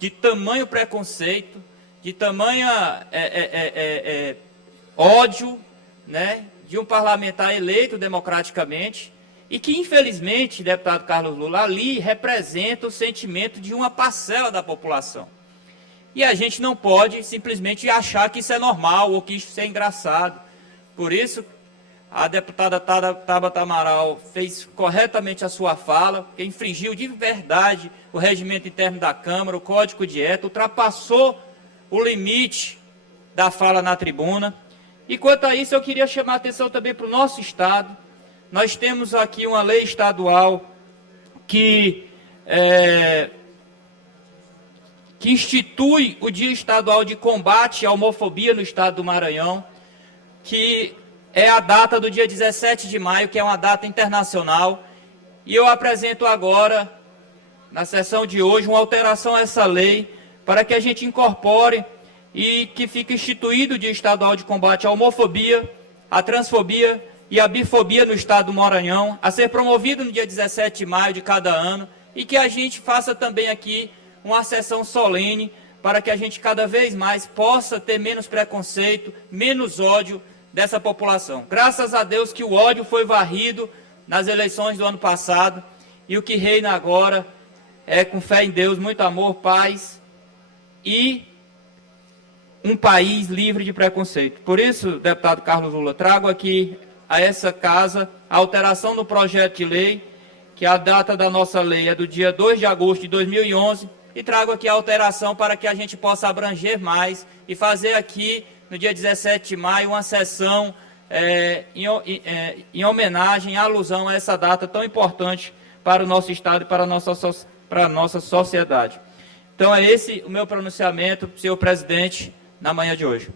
de tamanho preconceito, de tamanha ódio, né, de um parlamentar eleito democraticamente e que, infelizmente, deputado Carlos Lula, ali representa o sentimento de uma parcela da população. E a gente não pode simplesmente achar que isso é normal ou que isso é engraçado. Por isso, a deputada Tabata Amaral fez corretamente a sua fala, que infringiu de verdade o regimento interno da Câmara, o Código de Ética, ultrapassou o limite da fala na tribuna. E quanto a isso, eu queria chamar a atenção também para o nosso Estado. Nós temos aqui uma lei estadual que institui o Dia Estadual de Combate à Homofobia no Estado do Maranhão, que é a data do dia 17 de maio, que é uma data internacional. E eu apresento agora, na sessão de hoje, uma alteração a essa lei, para que a gente incorpore e que fique instituído o Dia Estadual de Combate à Homofobia, à Transfobia e a bifobia no estado do Maranhão, a ser promovido no dia 17 de maio de cada ano, e que a gente faça também aqui uma sessão solene para que a gente cada vez mais possa ter menos preconceito, menos ódio dessa população. Graças a Deus que o ódio foi varrido nas eleições do ano passado, e o que reina agora é, com fé em Deus, muito amor, paz e um país livre de preconceito. Por isso, deputado Carlos Lula, trago aqui a essa casa a alteração do projeto de lei, que a data da nossa lei é do dia 2 de agosto de 2011, e trago aqui a alteração para que a gente possa abranger mais e fazer aqui, no dia 17 de maio, uma sessão em homenagem, em alusão a essa data tão importante para o nosso Estado e para a nossa sociedade. Então é esse o meu pronunciamento, senhor presidente, na manhã de hoje.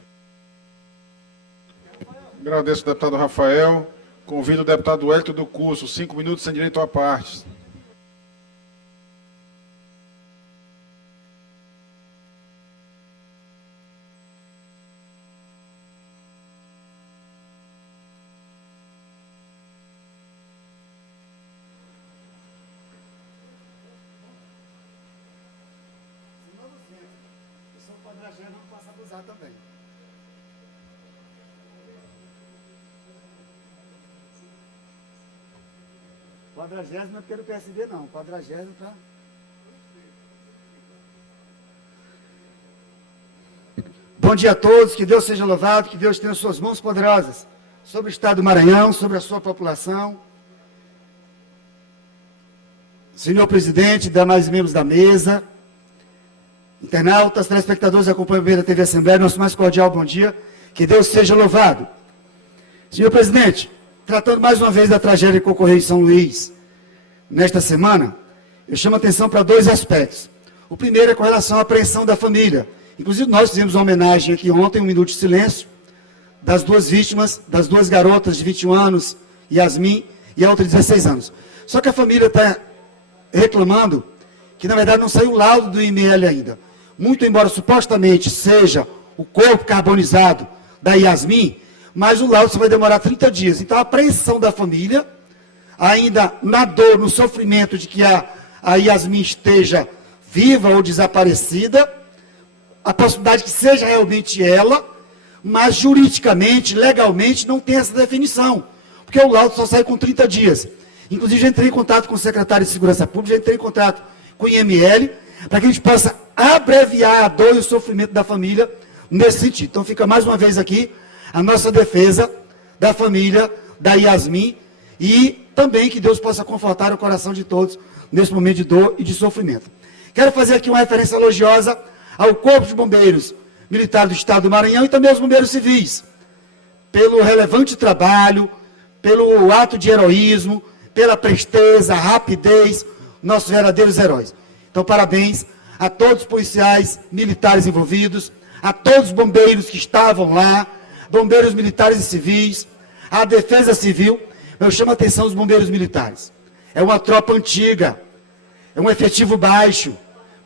Agradeço ao deputado Rafael. Convido o deputado Hélito do Curso, 5 minutos sem direito à parte. Também. Quadragésimo é pelo PSD, não. Quadragésimo para... Bom dia a todos, que Deus seja louvado, que Deus tenha suas mãos poderosas sobre o Estado do Maranhão, sobre a sua população. Senhor presidente, demais membros da mesa, internautas, telespectadores que acompanham a TV Assembleia, nosso mais cordial bom dia, que Deus seja louvado. Senhor presidente, tratando mais uma vez da tragédia que ocorreu em São Luís, nesta semana, eu chamo a atenção para 2 aspectos. O primeiro é com relação à apreensão da família. Inclusive, nós fizemos uma homenagem aqui ontem, 1 minuto de silêncio, das 2 vítimas, das 2 garotas de 21 anos, Yasmin, e a outra de 16 anos. Só que a família está reclamando que, na verdade, não saiu o laudo do IML ainda. Muito embora supostamente seja o corpo carbonizado da Yasmin, mas o laudo só vai demorar 30 dias. Então, a apreensão da família, ainda na dor, no sofrimento de que a Yasmin esteja viva ou desaparecida, a possibilidade que seja realmente ela, mas juridicamente, legalmente, não tem essa definição, porque o laudo só sai com 30 dias. Inclusive, já entrei em contato com o secretário de Segurança Pública, já entrei em contato com o IML, para que a gente possa abreviar a dor e o sofrimento da família nesse sentido. Então, fica mais uma vez aqui a nossa defesa da família da Yasmin e também que Deus possa confortar o coração de todos nesse momento de dor e de sofrimento. Quero fazer aqui uma referência elogiosa ao Corpo de Bombeiros Militar do Estado do Maranhão e também aos bombeiros civis, pelo relevante trabalho, pelo ato de heroísmo, pela presteza, rapidez, nossos verdadeiros heróis. Então, parabéns a todos os policiais militares envolvidos, a todos os bombeiros que estavam lá, bombeiros militares e civis, a defesa civil. Eu chamo a atenção dos bombeiros militares. É uma tropa antiga, é um efetivo baixo,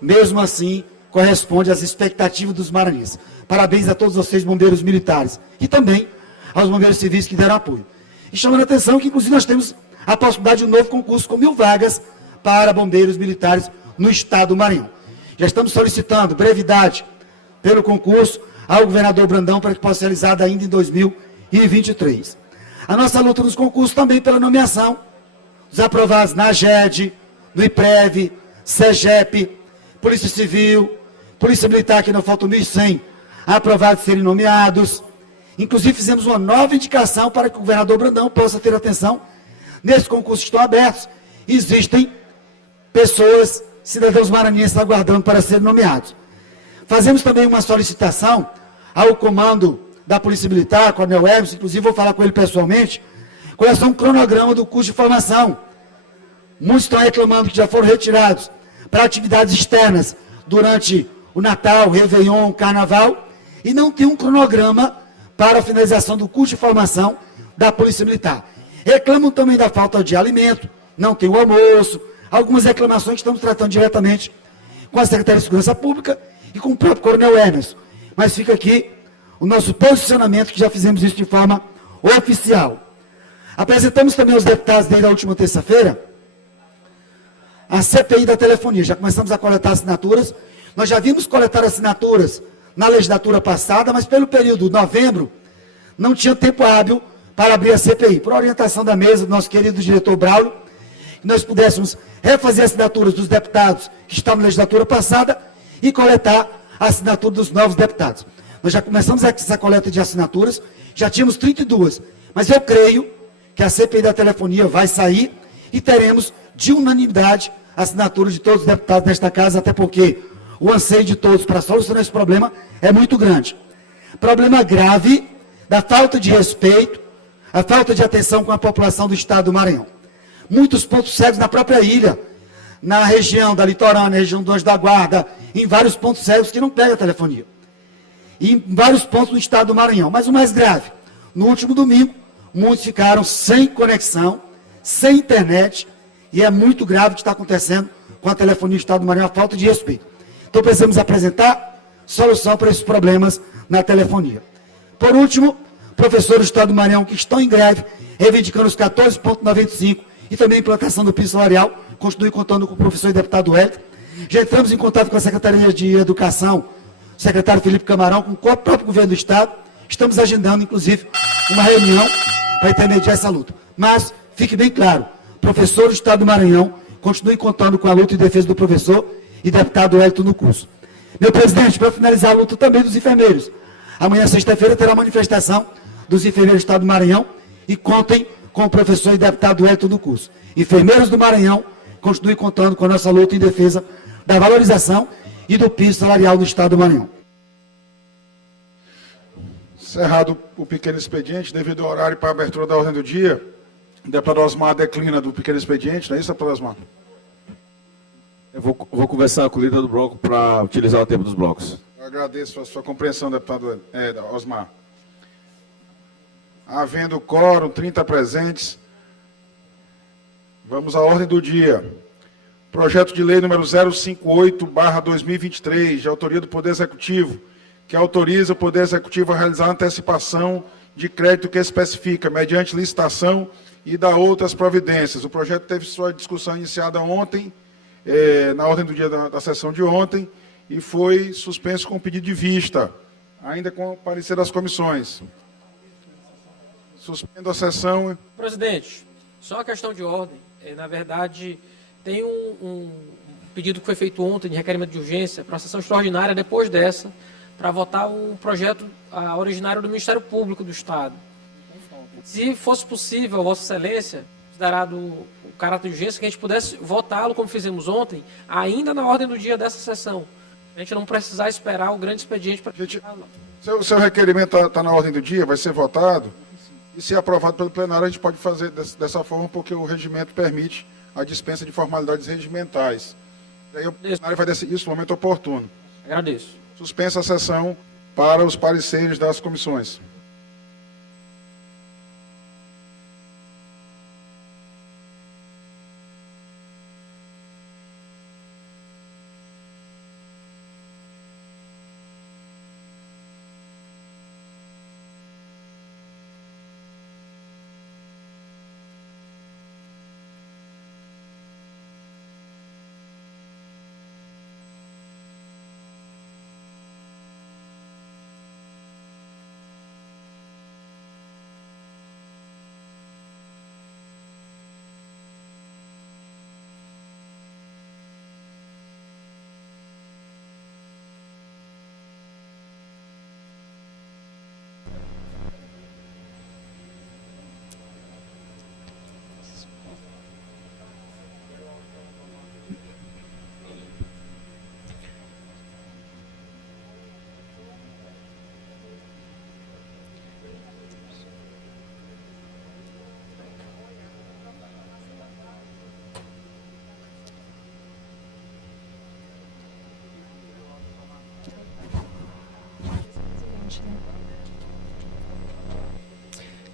mesmo assim, corresponde às expectativas dos maranhenses. Parabéns a todos vocês, bombeiros militares, e também aos bombeiros civis que deram apoio. E chamando a atenção que, inclusive, nós temos a possibilidade de um novo concurso com 1000 vagas para bombeiros militares no estado do Maranhão. Já estamos solicitando brevidade pelo concurso ao governador Brandão para que possa ser realizado ainda em 2023. A nossa luta nos concursos também pela nomeação dos aprovados na AGED, no IPREV, SEGEP, Polícia Civil, Polícia Militar, que não faltam 1.100 aprovados serem nomeados. Inclusive, fizemos uma nova indicação para que o governador Brandão possa ter atenção nesses concursos que estão abertos. Existem pessoas, cidadãos maranhenses, aguardando para serem nomeados. Fazemos também uma solicitação ao comando da Polícia Militar, Coronel Hermes, inclusive vou falar com ele pessoalmente, com relação ao cronograma do curso de formação. Muitos estão reclamando que já foram retirados para atividades externas durante o Natal, Réveillon, Carnaval, e não tem um cronograma para a finalização do curso de formação da Polícia Militar. Reclamam também da falta de alimento, não tem o almoço, algumas reclamações que estamos tratando diretamente com a Secretaria de Segurança Pública e com o próprio Coronel Hermes. Mas fica aqui o nosso posicionamento, que já fizemos isso de forma oficial. Apresentamos também aos deputados desde a última terça-feira a CPI da telefonia. Já começamos a coletar assinaturas. Nós já vimos coletar assinaturas na legislatura passada, mas pelo período de novembro, não tinha tempo hábil para abrir a CPI. Por orientação da mesa do nosso querido diretor Braulio, que nós pudéssemos refazer assinaturas dos deputados que estavam na legislatura passada e coletar a assinatura dos novos deputados. Nós já começamos essa coleta de assinaturas, já tínhamos 32, mas eu creio que a CPI da telefonia vai sair e teremos de unanimidade a assinatura de todos os deputados desta casa, até porque o anseio de todos para solucionar esse problema é muito grande. Problema grave da falta de respeito, a falta de atenção com a população do estado do Maranhão. Muitos pontos cegos na própria ilha, na região da litorânea, na região do Anjo da Guarda, em vários pontos cegos que não pega a telefonia. E em vários pontos do estado do Maranhão. Mas o mais grave, no último domingo, muitos ficaram sem conexão, sem internet, e é muito grave o que está acontecendo com a telefonia do estado do Maranhão, a falta de respeito. Então precisamos apresentar solução para esses problemas na telefonia. Por último, professores do estado do Maranhão que estão em greve, reivindicando os 14,95 e também a implantação do piso salarial, continue contando com o professor e deputado Hélio. Já entramos em contato com a Secretaria de Educação, o secretário Felipe Camarão, com o próprio governo do estado. Estamos agendando, inclusive, uma reunião para intermediar essa luta. Mas, fique bem claro, professor do estado do Maranhão, continue contando com a luta e defesa do professor e deputado Hélio no curso. Meu presidente, para finalizar a luta também dos enfermeiros. Amanhã, sexta-feira, terá manifestação dos enfermeiros do estado do Maranhão e contem com o professor e deputado Hélio no curso. Enfermeiros do Maranhão, continue contando com a nossa luta em defesa da valorização e do piso salarial do estado do Maranhão. Encerrado o pequeno expediente, devido ao horário para a abertura da ordem do dia, o deputado Osmar declina do pequeno expediente, não é isso, deputado Osmar? Eu vou conversar com o líder do bloco para utilizar o tempo dos blocos. Eu agradeço a sua compreensão, deputado Osmar. Havendo quórum, 30 presentes, vamos à ordem do dia. Projeto de lei número 058/2023, de autoria do Poder Executivo, que autoriza o Poder Executivo a realizar antecipação de crédito que especifica, mediante licitação e dá outras providências. O projeto teve sua discussão iniciada ontem, na ordem do dia da sessão de ontem, e foi suspenso com pedido de vista, ainda com o parecer das comissões. Suspendo a sessão. Presidente, só uma questão de ordem. Na verdade, tem um pedido que foi feito ontem de requerimento de urgência para a sessão extraordinária depois dessa, para votar o projeto originário do Ministério Público do Estado. Se fosse possível, Vossa Excelência, considerado o caráter de urgência, que a gente pudesse votá-lo, como fizemos ontem, ainda na ordem do dia dessa sessão. A gente não precisar esperar o grande expediente para... Seu requerimento está na ordem do dia, vai ser votado, e se aprovado pelo plenário, a gente pode fazer dessa forma, porque o regimento permite a dispensa de formalidades regimentais. E aí o plenário vai decidir isso no momento oportuno. Agradeço. Suspensa a sessão para os pareceres das comissões.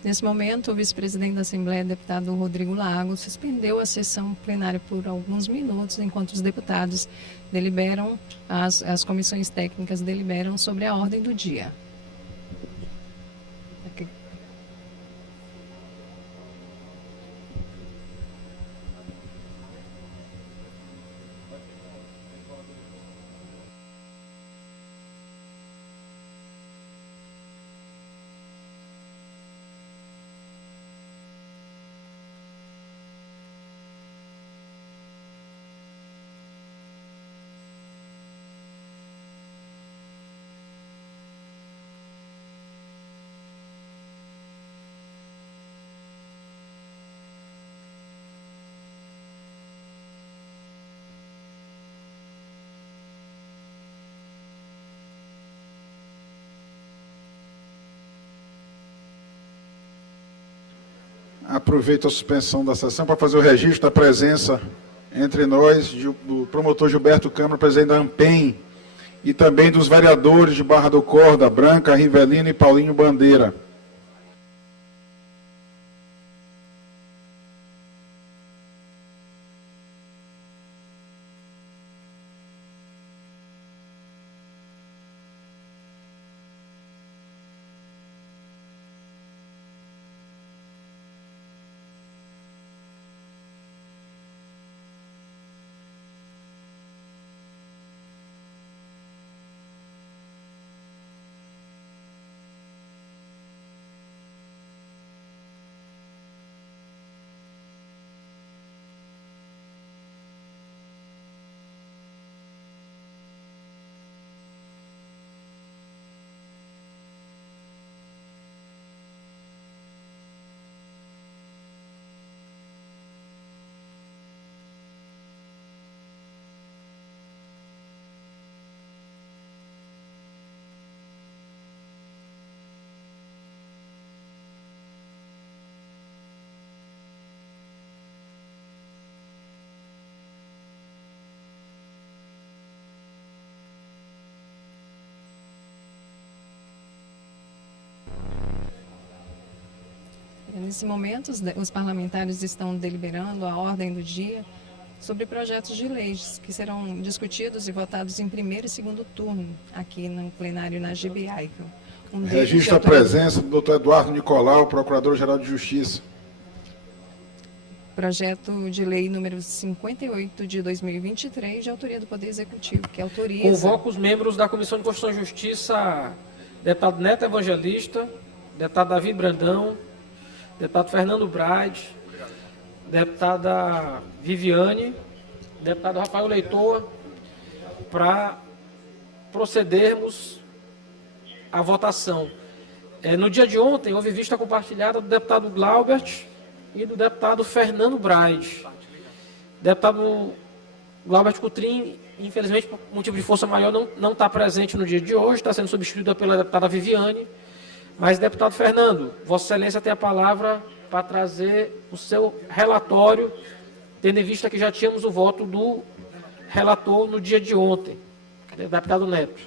Nesse momento, o vice-presidente da Assembleia, deputado Rodrigo Lago, suspendeu a sessão plenária por alguns minutos, enquanto os deputados deliberam, as comissões técnicas deliberam sobre a ordem do dia. Aproveito a suspensão da sessão para fazer o registro da presença entre nós do promotor Gilberto Câmara, presidente da AMPEM, e também dos vereadores de Barra do Corda, Branca, Rivelino e Paulinho Bandeira. Nesse momento, os parlamentares estão deliberando a ordem do dia sobre projetos de leis que serão discutidos e votados em primeiro e segundo turno aqui no plenário na GBA. Registro a presença do Dr. Eduardo Nicolau, Procurador-Geral de Justiça. Projeto de lei número 58 de 2023, de autoria do Poder Executivo, que autoriza... Convoco os membros da Comissão de Constituição e Justiça, deputado Neto Evangelista, deputado Davi Brandão, deputado Fernando Brade, deputada Viviane, deputado Rafael Leitor, para procedermos à votação. No dia de ontem, houve vista compartilhada do deputado Glaubert e do deputado Fernando Brade. Deputado Glaubert Coutrin, infelizmente, por motivo de força maior, não está presente no dia de hoje, está sendo substituída pela deputada Viviane. Mas, deputado Fernando, Vossa Excelência tem a palavra para trazer o seu relatório, tendo em vista que já tínhamos o voto do relator no dia de ontem. Deputado Neto.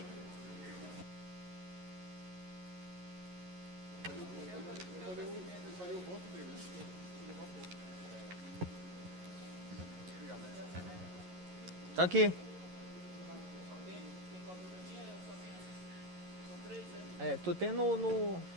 Está aqui. Tô tendo no...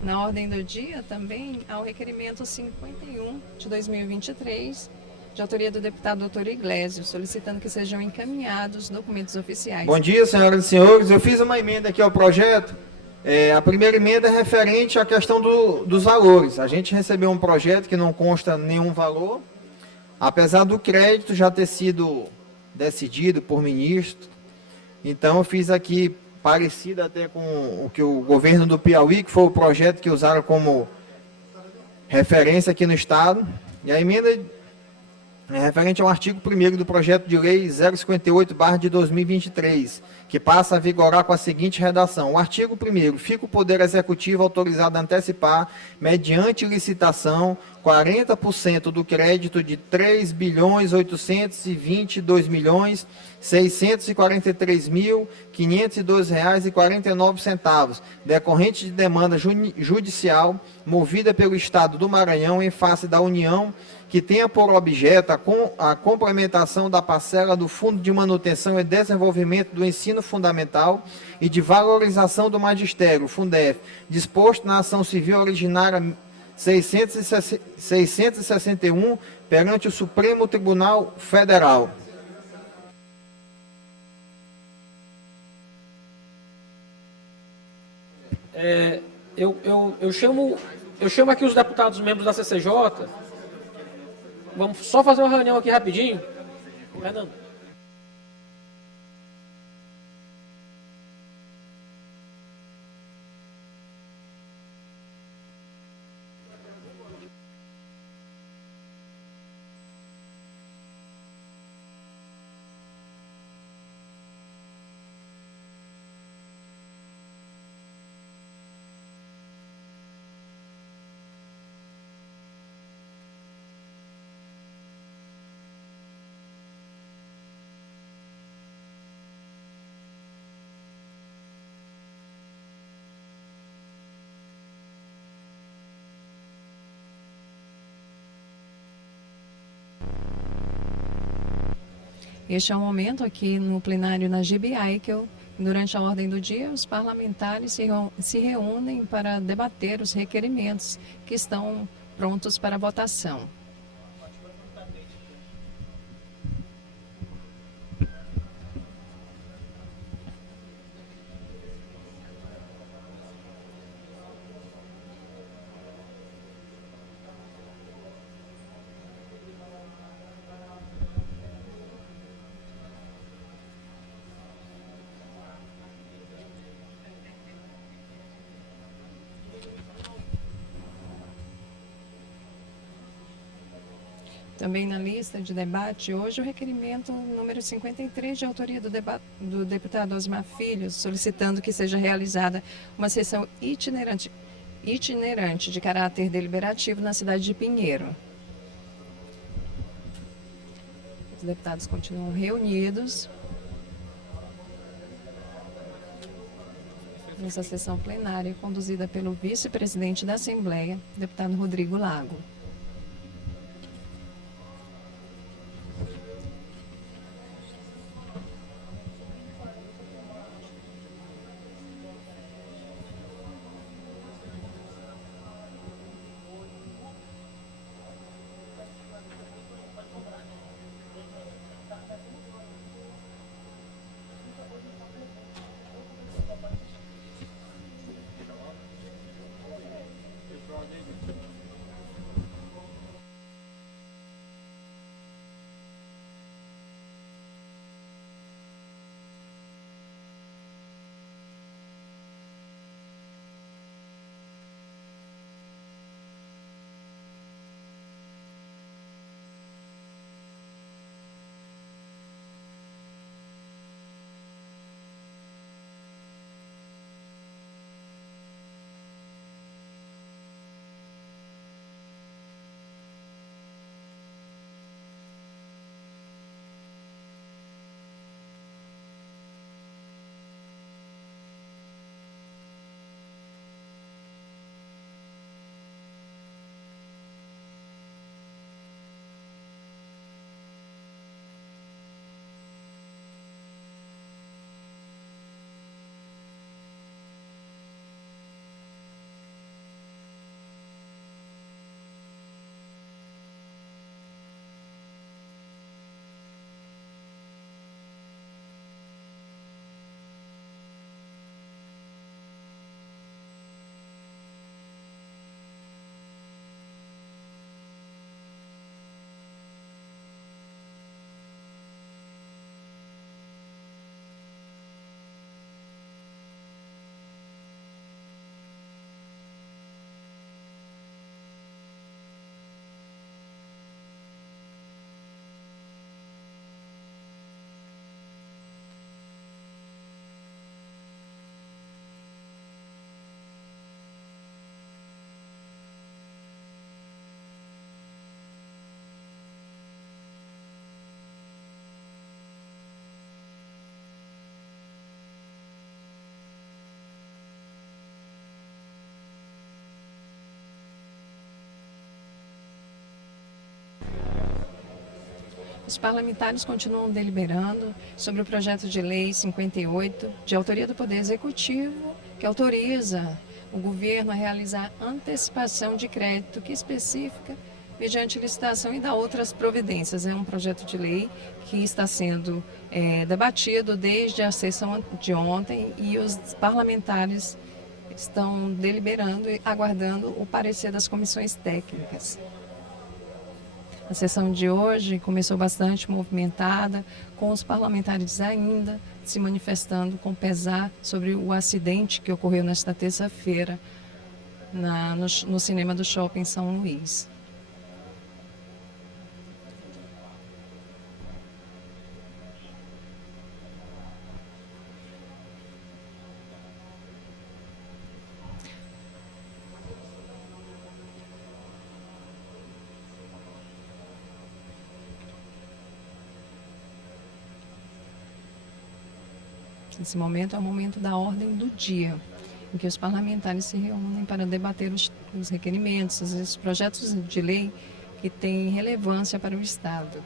Na ordem do dia, também, há o requerimento 51 de 2023, de autoria do deputado Dr. Iglesio, solicitando que sejam encaminhados documentos oficiais. Bom dia, senhoras e senhores. Eu fiz uma emenda aqui ao projeto. A primeira emenda é referente à questão dos valores. A gente recebeu um projeto que não consta nenhum valor, apesar do crédito já ter sido decidido por ministro. Então, eu fiz aqui... parecido até com o que o governo do Piauí, que foi o projeto que usaram como referência aqui no Estado. E a emenda é referente ao artigo 1º do projeto de lei 058/2023, que passa a vigorar com a seguinte redação. O artigo 1º, fica o Poder Executivo autorizado a antecipar, mediante licitação, 40% do crédito de R$ 3.822.643.502,49, decorrente de demanda judicial movida pelo Estado do Maranhão em face da União, que tenha por objeto a complementação da parcela do Fundo de Manutenção e Desenvolvimento do Ensino Fundamental e de Valorização do Magistério, Fundef, disposto na ação civil originária 661, perante o Supremo Tribunal Federal. Eu chamo aqui os deputados membros da CCJ. Vamos só fazer uma reunião aqui rapidinho. Fernando, Este é o momento aqui no plenário na GB Eichel. Durante a ordem do dia, os parlamentares se reúnem para debater os requerimentos que estão prontos para votação. Também na lista de debate, hoje, o requerimento número 53, de autoria do deputado Osmar Filho, solicitando que seja realizada uma sessão itinerante de caráter deliberativo na cidade de Pinheiro. Os deputados continuam reunidos nessa sessão plenária, conduzida pelo vice-presidente da Assembleia, deputado Rodrigo Lago. Os parlamentares continuam deliberando sobre o projeto de lei 58, de autoria do Poder Executivo, que autoriza o governo a realizar antecipação de crédito que especifica mediante licitação e dá outras providências. É um projeto de lei que está sendo debatido desde a sessão de ontem e os parlamentares estão deliberando e aguardando o parecer das comissões técnicas. A sessão de hoje começou bastante movimentada, com os parlamentares ainda se manifestando com pesar sobre o acidente que ocorreu nesta terça-feira no cinema do Shopping São Luís. Esse momento é o momento da ordem do dia, em que os parlamentares se reúnem para debater os requerimentos, os projetos de lei que têm relevância para o Estado.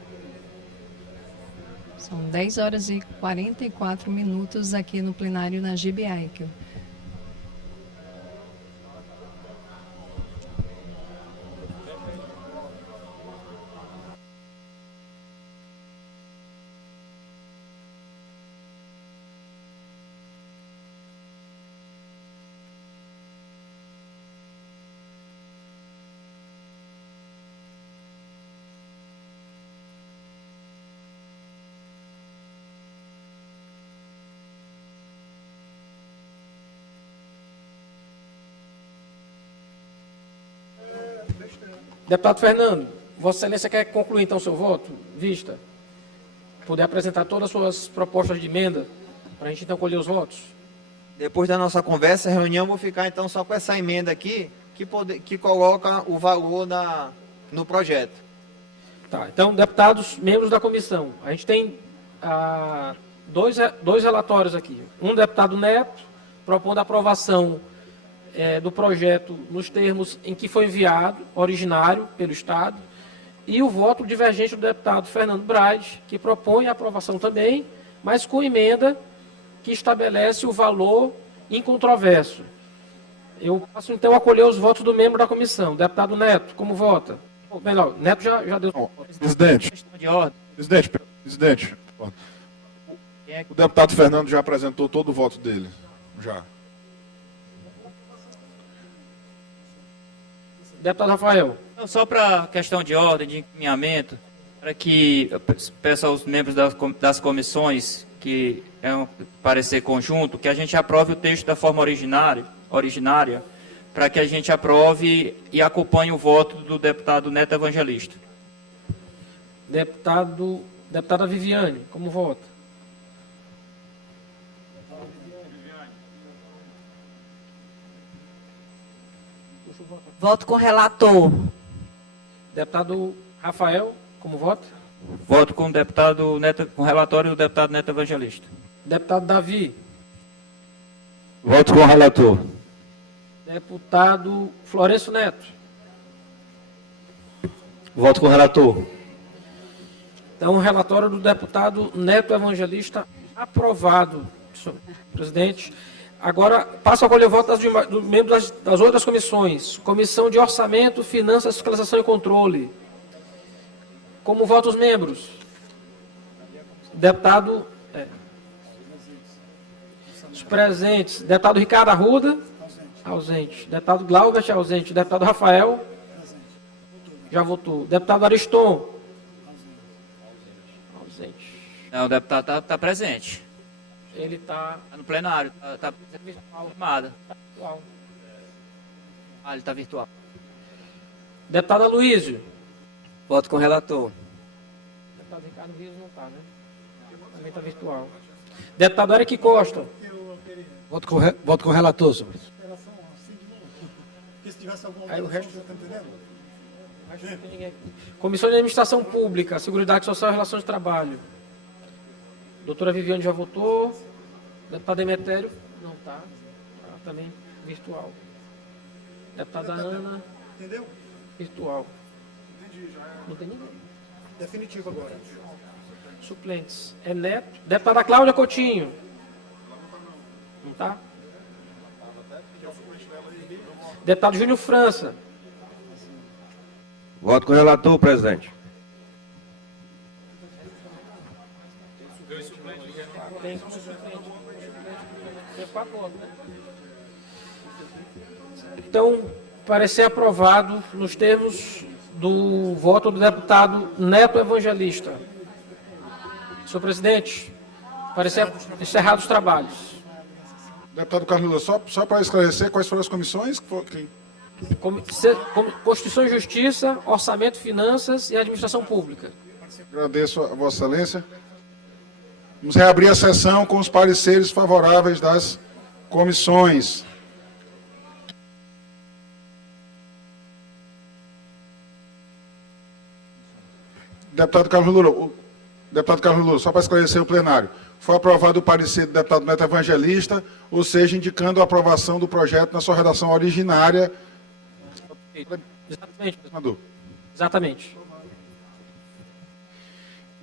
São 10 horas e 44 minutos aqui no plenário na GBI. Deputado Fernando, Vossa Excelência quer concluir então seu voto? Vista. Poder apresentar todas as suas propostas de emenda para a gente então colher os votos? Depois da nossa conversa, reunião, vou ficar então só com essa emenda aqui, que coloca o valor no projeto. Tá, então, deputados, membros da comissão, a gente tem dois relatórios aqui. Um deputado Neto, propondo a aprovação do projeto nos termos em que foi enviado, originário, pelo Estado, e o voto divergente do deputado Fernando Braz, que propõe a aprovação também, mas com emenda que estabelece o valor incontroverso. Eu passo então a acolher os votos do membro da comissão. Deputado Neto, como vota? Ou, melhor, Neto já deu. Presidente, Questão de ordem. presidente, o deputado Fernando já apresentou todo o voto dele. Já. Deputado Rafael. Então, só para questão de ordem, de encaminhamento, para que eu peço aos membros das comissões que é um parecer conjunto, que a gente aprove o texto da forma originária, para que a gente aprove e acompanhe o voto do deputado Neto Evangelista. Deputada Viviane, como vota? Voto com o relator. Deputado Rafael, como vota? Voto com o deputado Neto, com o relatório do deputado Neto Evangelista. Deputado Davi. Voto com o relator. Deputado Florencio Neto. Voto com o relator. Então, o relatório do deputado Neto Evangelista aprovado, senhor presidente. Agora, passo a colher o voto dos membros das outras comissões. Comissão de Orçamento, Finanças, Fiscalização e Controle. Como votam os membros? Deputado... Os presentes. Deputado Ricardo Arruda. Ausente. Deputado Glaubert, ausente. Deputado Rafael. Já votou. Deputado Ariston. Ausente. Não, o deputado está presente. Ele está... Está no plenário. Está confirmado. virtual. Ele está virtual. Deputado Aloysio. Voto com o relator. Deputado Ricardo Rios não está, né? Também está virtual. Deputado Eric Costa. Voto com o relator, senhor. Aí o resto... não tem ninguém aqui. Comissão de Administração Pública, Seguridade Social e Relações de Trabalho. Doutora Viviane já votou. Deputado Demetério não está. Também virtual. Deputada Ana. Entendeu? Virtual. Entendi, já é Não tem ninguém. definitivo agora. Suplentes. É Neto. Deputada Cláudia Coutinho. Não está? Deputado Júnior França. Voto com o relator, presidente. Tem suplente. Tem 4 votos, né? Então, parecer aprovado nos termos do voto do deputado Neto Evangelista. Senhor presidente, parecer encerrado os trabalhos. Deputado Carlos Lula, só para esclarecer quais foram as comissões que... Constituição e Justiça, Orçamento, Finanças e Administração Pública. Agradeço a Vossa Excelência. Vamos reabrir a sessão com os pareceres favoráveis das comissões. Deputado Carlos Lula, só para esclarecer o plenário. Foi aprovado o parecer do deputado Neto Evangelista, ou seja, indicando a aprovação do projeto na sua redação originária. Exatamente. Mandou. Exatamente.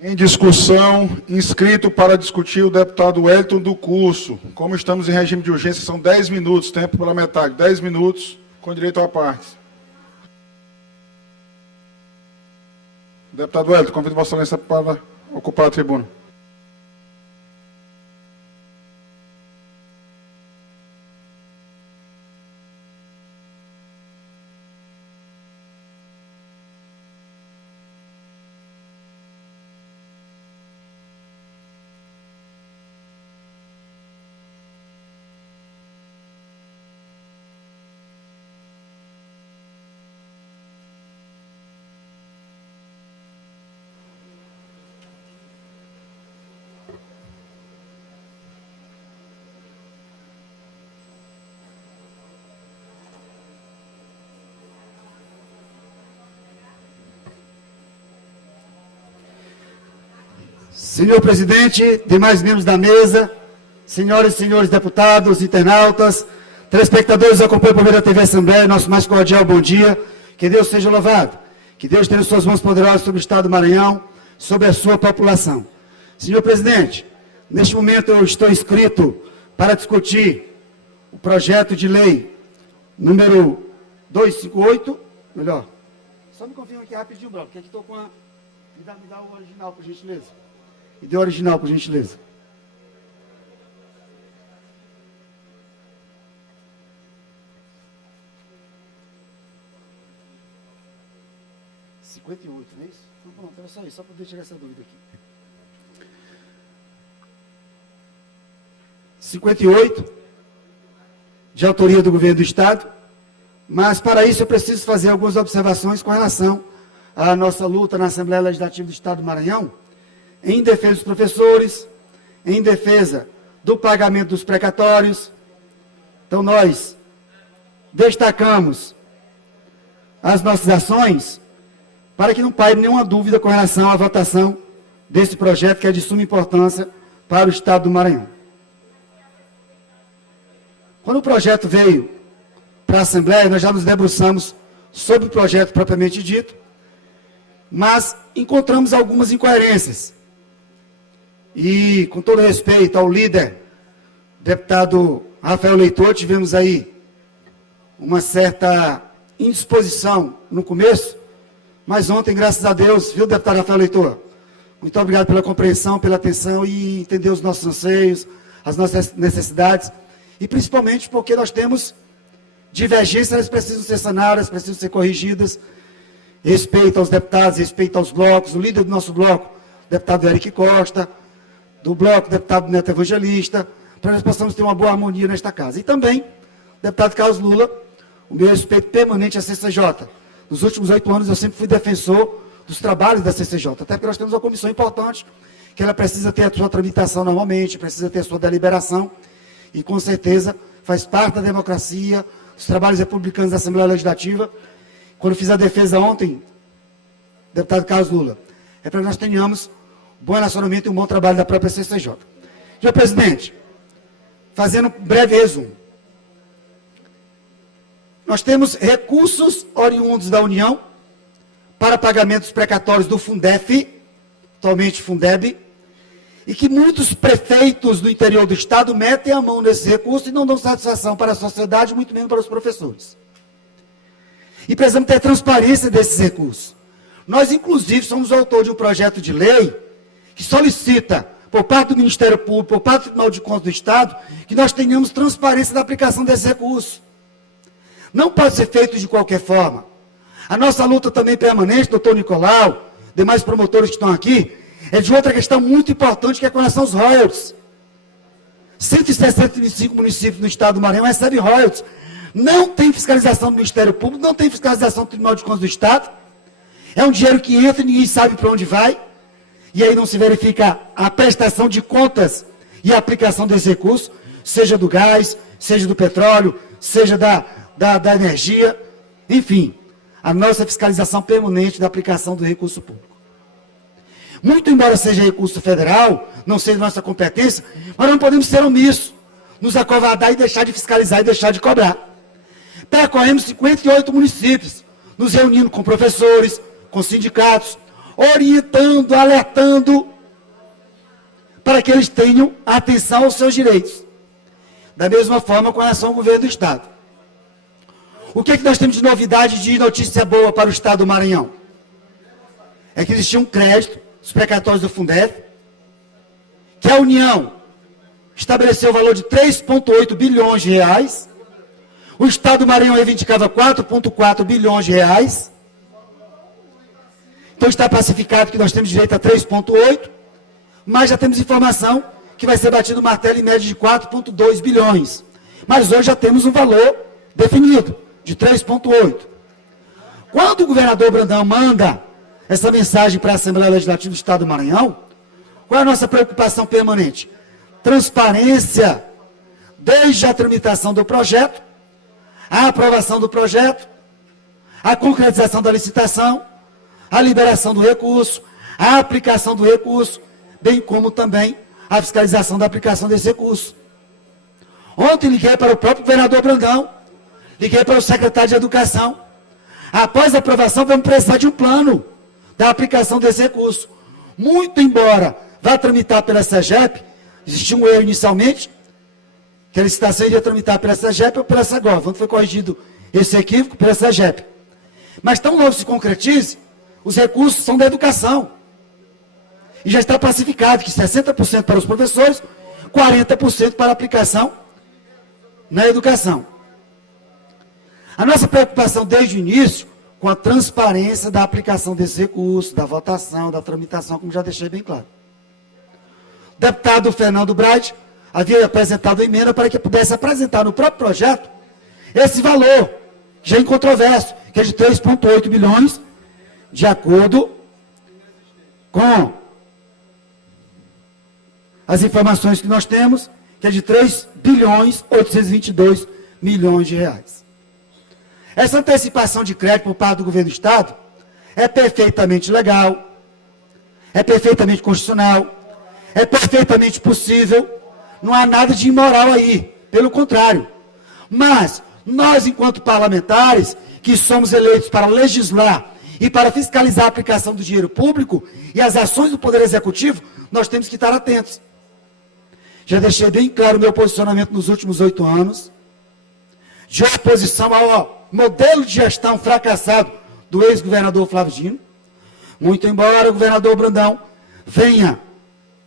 Em discussão, inscrito para discutir o deputado Wellington do Curso. Como estamos em regime de urgência, são 10 minutos, tempo parlamentar, 10 minutos, com direito à parte. Deputado Wellington, convido Vossa Excelência para ocupar a tribuna. Senhor presidente, demais membros da mesa, senhoras e senhores deputados, internautas, telespectadores que acompanham por meio da TV Assembleia, nosso mais cordial bom dia. Que Deus seja louvado. Que Deus tenha suas mãos poderosas sobre o Estado do Maranhão, sobre a sua população. Senhor presidente, neste momento eu estou inscrito para discutir o projeto de lei número 258, melhor. Só me confirma aqui rapidinho, Bruno, porque aqui estou com a... Me dá o original, por gentileza. Me dê o original, por gentileza. não é isso? Não, pronto, era só isso, só para poder tirar essa dúvida aqui. 58, de autoria do Governo do Estado, mas para isso eu preciso fazer algumas observações com relação à nossa luta na Assembleia Legislativa do Estado do Maranhão, em defesa dos professores, em defesa do pagamento dos precatórios. Então nós destacamos as nossas ações para que não paire nenhuma dúvida com relação à votação desse projeto que é de suma importância para o Estado do Maranhão. Quando o projeto veio para a Assembleia, nós já nos debruçamos sobre o projeto propriamente dito, mas encontramos algumas incoerências. E, com todo respeito ao líder, deputado Rafael Leitor, tivemos aí uma certa indisposição no começo, mas ontem, graças a Deus, viu, deputado Rafael Leitor? Muito obrigado pela compreensão, pela atenção e entender os nossos anseios, as nossas necessidades, e principalmente porque nós temos divergências, elas precisam ser sanadas, precisam ser corrigidas. Respeito aos deputados, respeito aos blocos, o líder do nosso bloco, deputado Eric Costa, do bloco, deputado Neto Evangelista, para nós possamos ter uma boa harmonia nesta casa. E também, deputado Carlos Lula, o meu respeito permanente à CCJ. Nos últimos 8 anos eu sempre fui defensor dos trabalhos da CCJ, até porque nós temos uma comissão importante, que ela precisa ter a sua tramitação normalmente, precisa ter a sua deliberação, e com certeza faz parte da democracia, dos trabalhos republicanos da Assembleia Legislativa. Quando fiz a defesa ontem, deputado Carlos Lula, é para que nós tenhamos um bom relacionamento e um bom trabalho da própria CCJ. Senhor presidente, fazendo um breve resumo. Nós temos recursos oriundos da União para pagamentos precatórios do Fundef, atualmente Fundeb, e que muitos prefeitos do interior do Estado metem a mão nesses recursos e não dão satisfação para a sociedade, muito menos para os professores. E precisamos ter transparência desses recursos. Nós, inclusive, somos autor de um projeto de lei que solicita, por parte do Ministério Público, por parte do Tribunal de Contas do Estado, que nós tenhamos transparência da aplicação desses recursos. Não pode ser feito de qualquer forma. A nossa luta também permanente, doutor Nicolau, demais promotores que estão aqui, é de outra questão muito importante, que é com relação aos royalties. 165 municípios no Estado do Maranhão recebem royalties. Não tem fiscalização do Ministério Público, não tem fiscalização do Tribunal de Contas do Estado. É um dinheiro que entra e ninguém sabe para onde vai. E aí não se verifica a prestação de contas e a aplicação desse recurso, seja do gás, seja do petróleo, seja da energia. Enfim, a nossa fiscalização permanente da aplicação do recurso público. Muito embora seja recurso federal, não seja nossa competência, mas não podemos ser omissos, nos acovardar e deixar de fiscalizar e deixar de cobrar. Percorremos 58 municípios, nos reunindo com professores, com sindicatos, orientando, alertando, para que eles tenham atenção aos seus direitos. Da mesma forma com relação ao governo do Estado. O que nós temos de novidade, de notícia boa para o Estado do Maranhão? É que existia um crédito, os precatórios do Fundef, que a União estabeleceu o valor de 3,8 bilhões de reais, o Estado do Maranhão reivindicava 4,4 bilhões de reais, então está pacificado que nós temos direito a 3,8, mas já temos informação que vai ser batido o martelo em média de 4,2 bilhões. Mas hoje já temos um valor definido, de 3,8. Quando o governador Brandão manda essa mensagem para a Assembleia Legislativa do Estado do Maranhão, qual é a nossa preocupação permanente? Transparência, desde a tramitação do projeto, a aprovação do projeto, a concretização da licitação, a liberação do recurso, a aplicação do recurso, bem como também a fiscalização da aplicação desse recurso. Ontem liguei para o próprio governador Brandão, liguei para o secretário de Educação. Após a aprovação, vamos precisar de um plano da aplicação desse recurso. Muito embora vá tramitar pela SEGEP, existia um erro inicialmente, que a licitação iria tramitar pela SEGEP ou pela SEGOV. Ontem foi corrigido esse equívoco pela SEGEP. Mas tão logo se concretize, os recursos são da educação. E já está pacificado que 60% para os professores, 40% para a aplicação na educação. A nossa preocupação desde o início, com a transparência da aplicação desse recurso, da votação, da tramitação, como já deixei bem claro. O deputado Fernando Bright havia apresentado a emenda para que pudesse apresentar no próprio projeto esse valor, já em controvérsia, que é de 3,8 bilhões, de acordo com as informações que nós temos, que é de 3 bilhões 822 milhões de reais. Essa antecipação de crédito por parte do governo do Estado é perfeitamente legal, é perfeitamente constitucional, é perfeitamente possível, não há nada de imoral aí, pelo contrário. Mas nós, enquanto parlamentares, que somos eleitos para legislar e para fiscalizar a aplicação do dinheiro público e as ações do Poder Executivo, nós temos que estar atentos. Já deixei bem claro o meu posicionamento nos últimos 8 anos, de oposição ao modelo de gestão fracassado do ex-governador Flávio Dino, muito embora o governador Brandão venha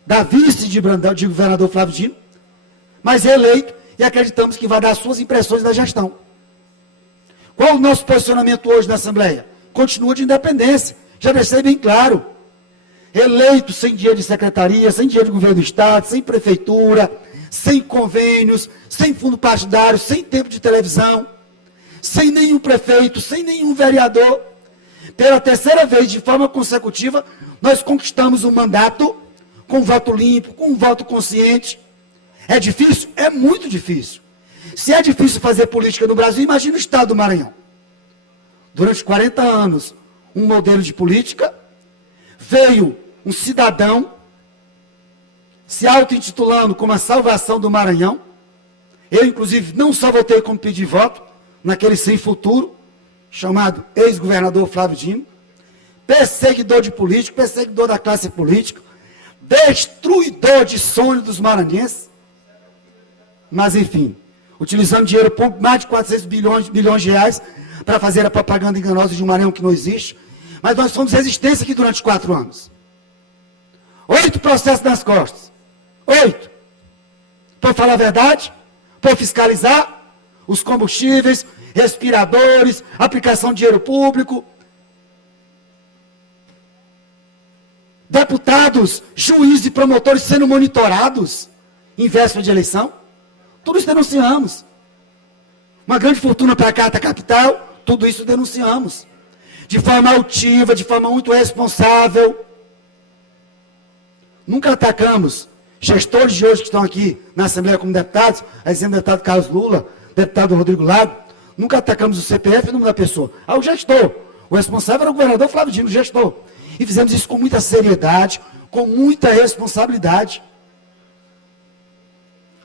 da vice de governador Flávio Dino, mas é eleito e acreditamos que vai dar suas impressões da gestão. Qual o nosso posicionamento hoje na Assembleia? Continua de independência, já deixei bem claro. Eleito sem dinheiro de secretaria, sem dinheiro de governo do Estado, sem prefeitura, sem convênios, sem fundo partidário, sem tempo de televisão, sem nenhum prefeito, sem nenhum vereador. Pela terceira vez, de forma consecutiva, nós conquistamos um mandato com voto limpo, com um voto consciente. É difícil? É muito difícil. Se é difícil fazer política no Brasil, imagina o Estado do Maranhão. Durante 40 anos, um modelo de política, veio um cidadão se auto-intitulando como a salvação do Maranhão. Eu, inclusive, não só votei como pedir voto, naquele sem futuro, chamado ex-governador Flávio Dino, perseguidor de político, perseguidor da classe política, destruidor de sonho dos maranhenses. Mas, enfim, utilizando dinheiro público, mais de 400 bilhões de reais, para fazer a propaganda enganosa de um Maranhão que não existe. Mas nós fomos resistência aqui durante 4 anos. 8 processos nas costas. 8. Por falar a verdade, por fiscalizar os combustíveis, respiradores, aplicação de dinheiro público. Deputados, juízes e promotores sendo monitorados em véspera de eleição. Tudo isso denunciamos. Uma grande fortuna para a Carta Capital, tudo isso denunciamos. De forma altiva, de forma muito responsável. Nunca atacamos gestores de hoje que estão aqui na Assembleia como deputados, a exemplo do deputado Carlos Lula, deputado Rodrigo Lago. Nunca atacamos o CPF e o nome da pessoa. O gestor. O responsável era o governador Flávio Dino, o gestor. E fizemos isso com muita seriedade, com muita responsabilidade.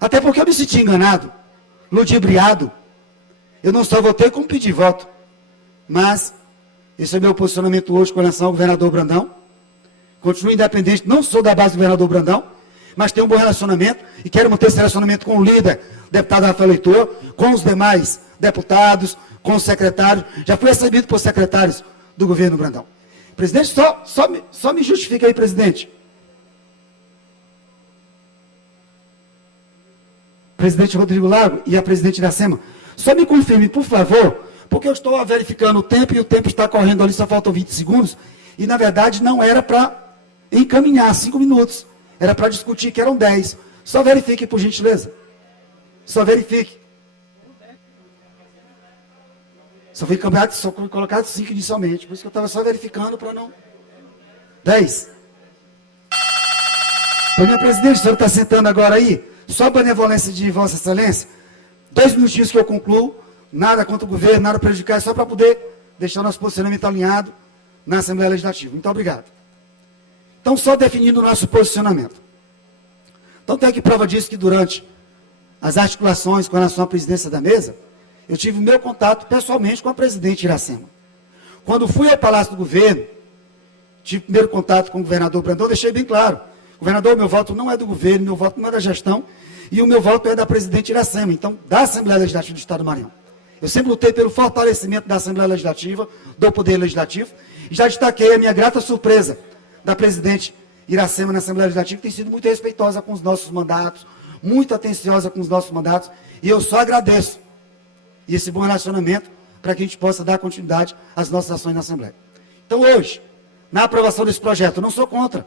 Até porque eu me senti enganado, ludibriado. Eu não só votei como pedi voto. Mas esse é meu posicionamento hoje com relação ao governador Brandão. continuo independente, não sou da base do governador Brandão, mas tenho um bom relacionamento e quero manter esse relacionamento com o líder, deputado Rafael Leitor, com os demais deputados, com os secretários. Já fui recebido por secretários do governo Brandão. Presidente, só me justifica aí, presidente. Presidente Rodrigo Lago e a presidente Iracema, só me confirme, por favor, porque eu estou verificando o tempo e o tempo está correndo ali, só faltam 20 segundos, e na verdade não era para encaminhar 5 minutos, era para discutir que eram 10. Só verifique, por gentileza. Só verifique. Só foi colocado 5 inicialmente, por isso que eu estava só verificando para não... 10. Então, minha presidente, o senhor está sentando agora aí, só a benevolência de Vossa Excelência, 2 minutinhos que eu concluo, nada contra o governo, nada prejudicar, só para poder deixar nosso posicionamento alinhado na Assembleia Legislativa. Muito obrigado. Então, só definindo o nosso posicionamento. Então, tem aqui prova disso que durante as articulações com relação à presidência da mesa, eu tive o meu contato pessoalmente com a presidente Iracema. Quando fui ao Palácio do Governo, tive primeiro contato com o governador Brandão, deixei bem claro, governador, meu voto não é do governo, meu voto não é da gestão, e o meu voto é da presidente Iracema, então, da Assembleia Legislativa do Estado do Maranhão. Eu sempre lutei pelo fortalecimento da Assembleia Legislativa, do Poder Legislativo, e já destaquei a minha grata surpresa da presidente Iracema na Assembleia Legislativa, que tem sido muito respeitosa com os nossos mandatos, muito atenciosa com os nossos mandatos, e eu só agradeço esse bom relacionamento para que a gente possa dar continuidade às nossas ações na Assembleia. Então, hoje, na aprovação desse projeto, eu não sou contra,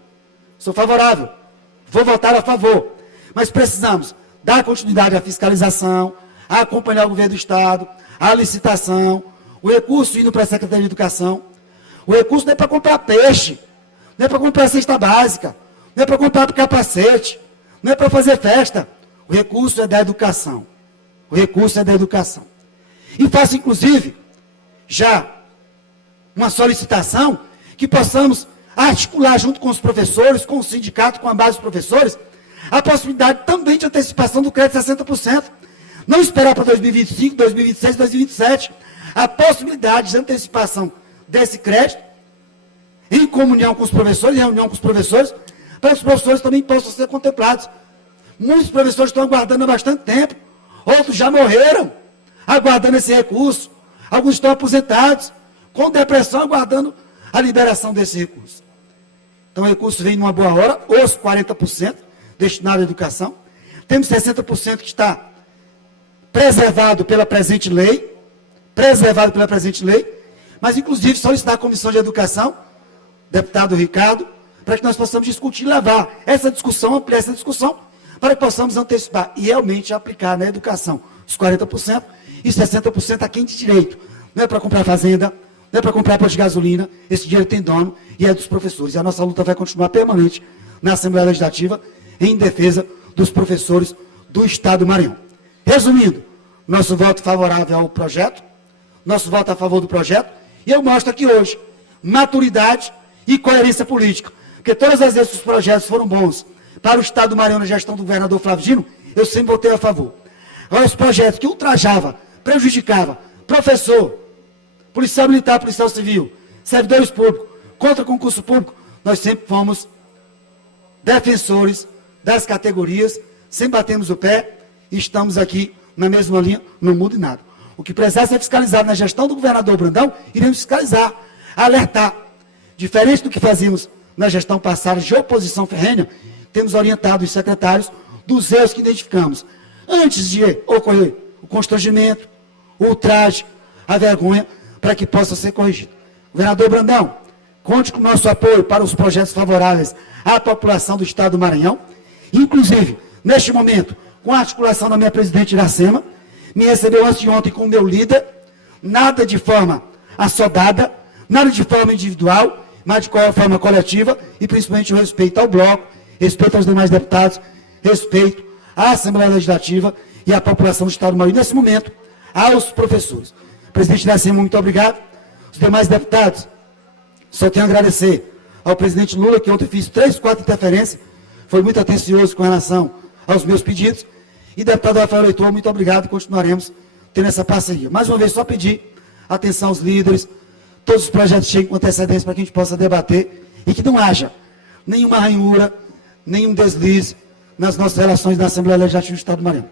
sou favorável, vou votar a favor, mas precisamos dar continuidade à fiscalização, a acompanhar o governo do Estado, a licitação, o recurso indo para a Secretaria de Educação. O recurso não é para comprar peixe, não é para comprar cesta básica, não é para comprar capacete, não é para fazer festa. O recurso é da educação. O recurso é da educação. E faço, inclusive, já uma solicitação que possamos articular junto com os professores, com o sindicato, com a base dos professores, a possibilidade também de antecipação do crédito de 60%. Não esperar para 2025, 2026, 2027. A possibilidade de antecipação desse crédito, em comunhão com os professores, em reunião com os professores, para que os professores também possam ser contemplados. Muitos professores estão aguardando há bastante tempo, outros já morreram, aguardando esse recurso, alguns estão aposentados, com depressão, aguardando a liberação desse recurso. Então o recurso vem numa boa hora, os 40% destinado à educação, temos 60% que está preservado pela presente lei, mas inclusive solicitar a Comissão de Educação, deputado Ricardo, para que nós possamos discutir e levar essa discussão, ampliar essa discussão, para que possamos antecipar e realmente aplicar na educação os 40% e 60% a quem de direito. Não é para comprar fazenda, não é para comprar posto de gasolina, esse dinheiro tem dono e é dos professores. E a nossa luta vai continuar permanente na Assembleia Legislativa em defesa dos professores do Estado do Maranhão. Resumindo, nosso voto favorável ao projeto, nosso voto a favor do projeto, e eu mostro aqui hoje maturidade e coerência política, porque todas as vezes que os projetos foram bons para o Estado do Maranhão na gestão do governador Flávio Dino, eu sempre votei a favor. Agora, os projetos que ultrajava, prejudicava professor, policial militar, policial civil, servidores públicos, contra concurso público, nós sempre fomos defensores das categorias, sempre batemos o pé e estamos aqui na mesma linha, não muda em nada. O que precisa ser fiscalizado na gestão do governador Brandão, iremos fiscalizar, alertar. Diferente do que fazíamos na gestão passada de oposição ferrenha, temos orientado os secretários dos erros que identificamos. Antes de ocorrer o constrangimento, o ultraje, a vergonha, para que possa ser corrigido. Governador Brandão, conte com o nosso apoio para os projetos favoráveis à população do Estado do Maranhão, inclusive, neste momento, com a articulação da minha presidente Iracema, me recebeu antes de ontem com o meu líder, nada de forma assodada, nada de forma individual, mas de forma coletiva, e principalmente o respeito ao bloco, respeito aos demais deputados, respeito à Assembleia Legislativa e à população do Estado do Maranhão. Nesse momento, aos professores. Presidente Iracema, muito obrigado. Os demais deputados, só tenho a agradecer ao presidente Lula, que ontem fiz 3, 4 interferências, foi muito atencioso com relação aos meus pedidos, e deputado Rafael Leitor, muito obrigado, continuaremos tendo essa parceria. Mais uma vez, só pedir atenção aos líderes, todos os projetos cheguem com antecedência para que a gente possa debater e que não haja nenhuma ranhura, nenhum deslize nas nossas relações na Assembleia Legislativa do Estado do Maranhão.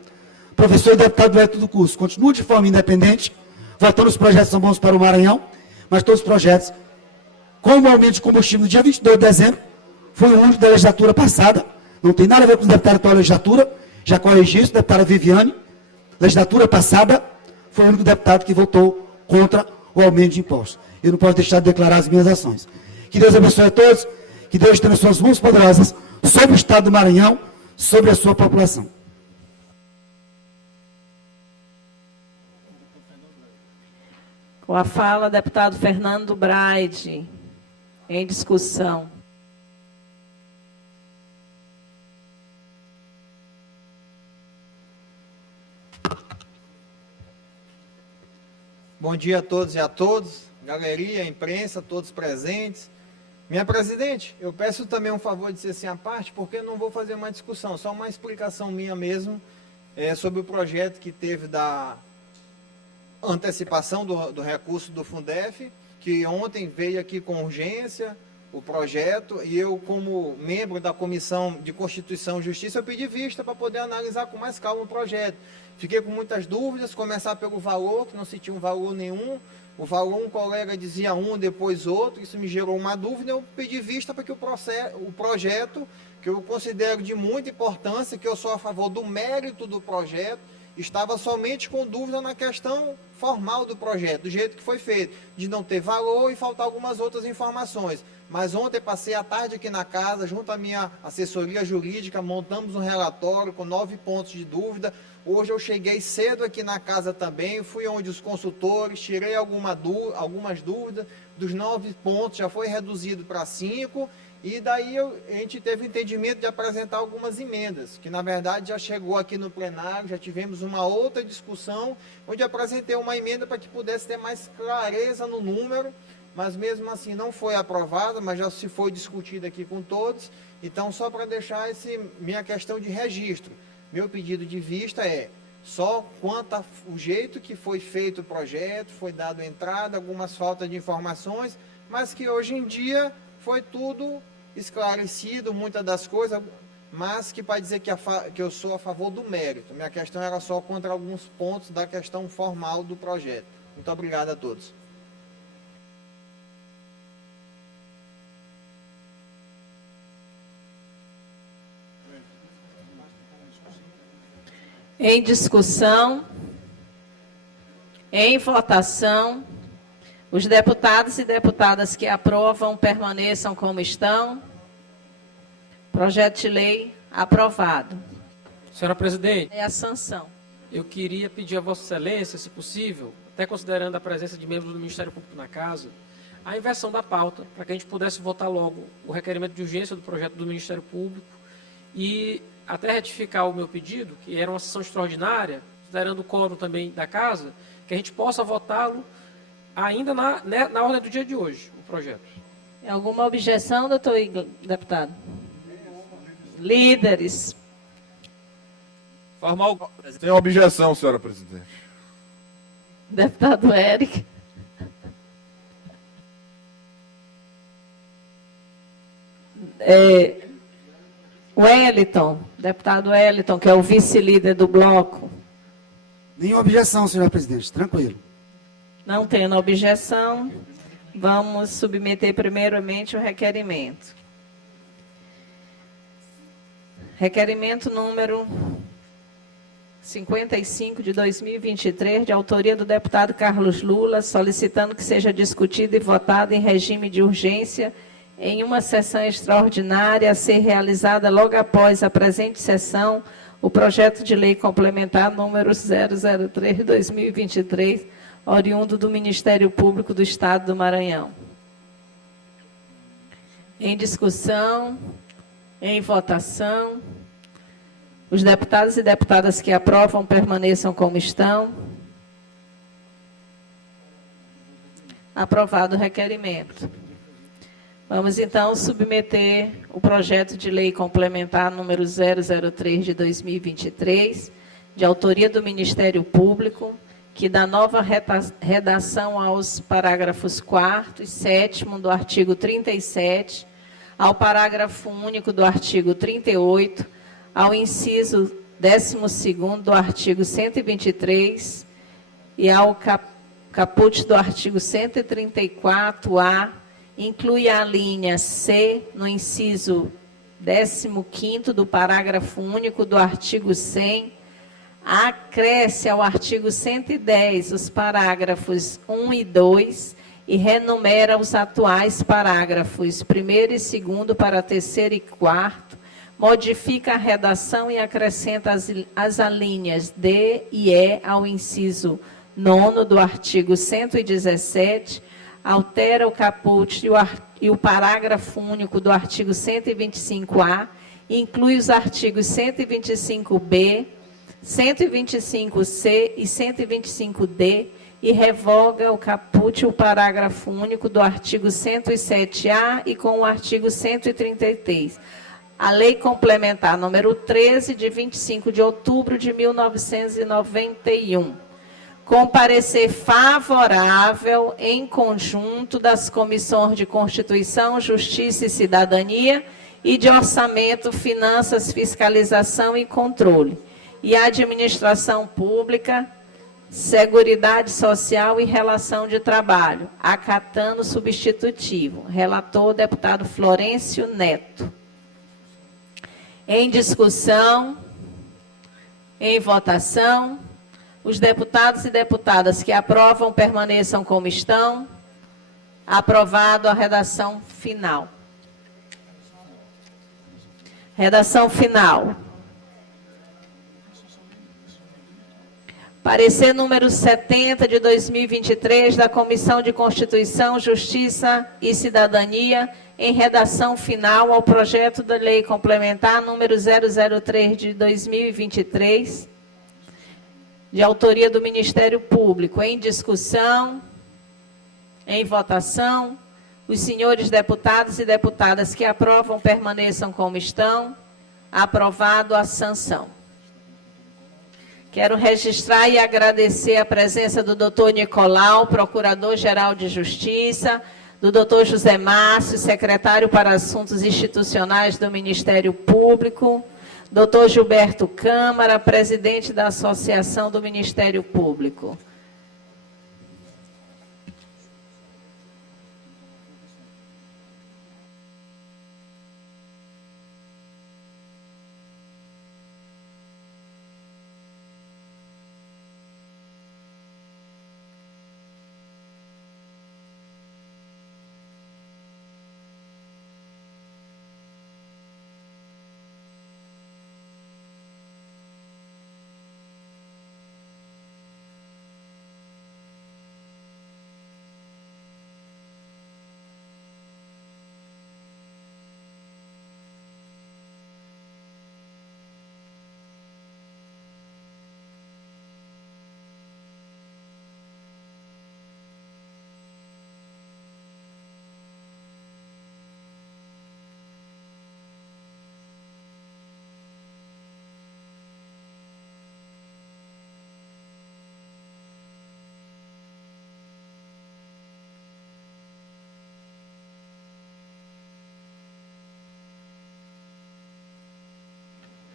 Professor e deputado do do curso, continua de forma independente, votando os projetos que são bons para o Maranhão, mas todos os projetos, como o aumento de combustível no dia 22 de dezembro, foi o único da legislatura passada, não tem nada a ver com os deputados da atual legislatura, já corrigi isso, deputada Viviane, legislatura passada, foi o único deputado que votou contra o aumento de impostos. Eu não posso deixar de declarar as minhas ações. Que Deus abençoe a todos, que Deus tenha suas mãos poderosas sobre o Estado do Maranhão, sobre a sua população. Com a fala, deputado Fernando Braide, em discussão. Bom dia a todos e a todas, galeria, imprensa, todos presentes. Minha presidente, eu peço também um favor de ser assim à parte, porque eu não vou fazer uma discussão, só uma explicação minha mesmo sobre o projeto que teve da antecipação do recurso do Fundef, que ontem veio aqui com urgência o projeto, e eu, como membro da Comissão de Constituição e Justiça, eu pedi vista para poder analisar com mais calma o projeto. Fiquei com muitas dúvidas, começar pelo valor, que não se tinha um valor nenhum. O valor, um colega dizia um, depois outro, isso me gerou uma dúvida. Eu pedi vista para que o projeto, que eu considero de muita importância, que eu sou a favor do mérito do projeto, estava somente com dúvida na questão formal do projeto, do jeito que foi feito, de não ter valor e faltar algumas outras informações. Mas ontem passei a tarde aqui na casa, junto à minha assessoria jurídica, montamos um relatório com 9 pontos de dúvida. Hoje eu cheguei cedo aqui na casa também, fui onde os consultores, tirei algumas dúvidas, dos 9 pontos já foi reduzido para 5, e daí a gente teve o entendimento de apresentar algumas emendas, que na verdade já chegou aqui no plenário, já tivemos uma outra discussão, onde apresentei uma emenda para que pudesse ter mais clareza no número, mas mesmo assim não foi aprovada, mas já se foi discutida aqui com todos. Então, só para deixar minha questão de registro, meu pedido de vista é só quanto ao jeito que foi feito o projeto, foi dado entrada, algumas faltas de informações, mas que hoje em dia foi tudo esclarecido, muitas das coisas, mas que para dizer que eu sou a favor do mérito. Minha questão era só contra alguns pontos da questão formal do projeto. Muito obrigado a todos. Em discussão, em votação, os deputados e deputadas que aprovam permaneçam como estão. Projeto de lei aprovado. Senhora presidente, É a sanção. eu queria pedir a Vossa Excelência, se possível, até considerando a presença de membros do Ministério Público na casa, a inversão da pauta, para que a gente pudesse votar logo o requerimento de urgência do projeto do Ministério Público e até retificar o meu pedido, que era uma sessão extraordinária, considerando o quórum também da casa, que a gente possa votá-lo ainda na ordem do dia de hoje, o projeto. Alguma objeção, doutor deputado? Líderes. Formal. Sem objeção, senhora presidente. Deputado Éric. Wellington, deputado Wellington, que é o vice-líder do bloco. Nenhuma objeção, senhora presidente, tranquilo. Não tendo objeção, vamos submeter primeiramente o requerimento. Requerimento número 55 de 2023, de autoria do deputado Carlos Lula, solicitando que seja discutido e votado em regime de urgência em uma sessão extraordinária a ser realizada logo após a presente sessão, o projeto de lei complementar número 003 de 2023, oriundo do Ministério Público do Estado do Maranhão. Em discussão, em votação, os deputados e deputadas que aprovam permaneçam como estão. Aprovado o requerimento. Vamos, então, submeter o projeto de lei complementar número 003 de 2023, de autoria do Ministério Público, que dá nova redação aos parágrafos 4º e 7º do artigo 37, ao parágrafo único do artigo 38, ao inciso 12º do artigo 123 e ao caput do artigo 134-A, inclui a linha C no inciso 15º do parágrafo único do artigo 100, acresce ao artigo 110 os parágrafos 1 e 2 e renumera os atuais parágrafos 1º e 2º para 3º e 4º, modifica a redação e acrescenta as alíneas D e E ao inciso 9º do artigo 117, altera o caput e o parágrafo único do artigo 125-A, inclui os artigos 125-B, 125-C e 125-D e revoga o caput e o parágrafo único do artigo 107-A e com o artigo 133. A Lei Complementar número 13, de 25 de outubro de 1991. Com parecer favorável em conjunto das comissões de Constituição, Justiça e Cidadania e de Orçamento, Finanças, Fiscalização e Controle, e Administração Pública, Seguridade Social e Relação de Trabalho, acatando substitutivo. Relator, deputado Florencio Neto. Em discussão, em votação, os deputados e deputadas que aprovam permaneçam como estão. Aprovado a redação final. Redação final. Parecer número 70 de 2023 da Comissão de Constituição, Justiça e Cidadania, em redação final ao projeto da Lei Complementar número 003 de 2023, de autoria do Ministério Público. Em discussão, em votação, os senhores deputados e deputadas que aprovam permaneçam como estão. Aprovado a sanção. Quero registrar e agradecer a presença do doutor Nicolau, Procurador-Geral de Justiça, do doutor José Márcio, secretário para Assuntos Institucionais do Ministério Público, doutor Gilberto Câmara, presidente da Associação do Ministério Público.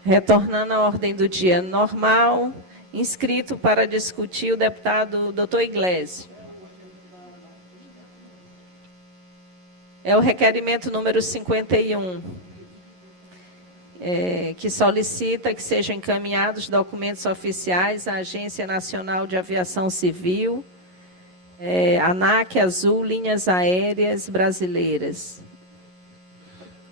Retornando à ordem do dia normal, inscrito para discutir o deputado doutor Iglesias. É o requerimento número 51, que solicita que sejam encaminhados documentos oficiais à Agência Nacional de Aviação Civil, ANAC Azul, Linhas Aéreas Brasileiras.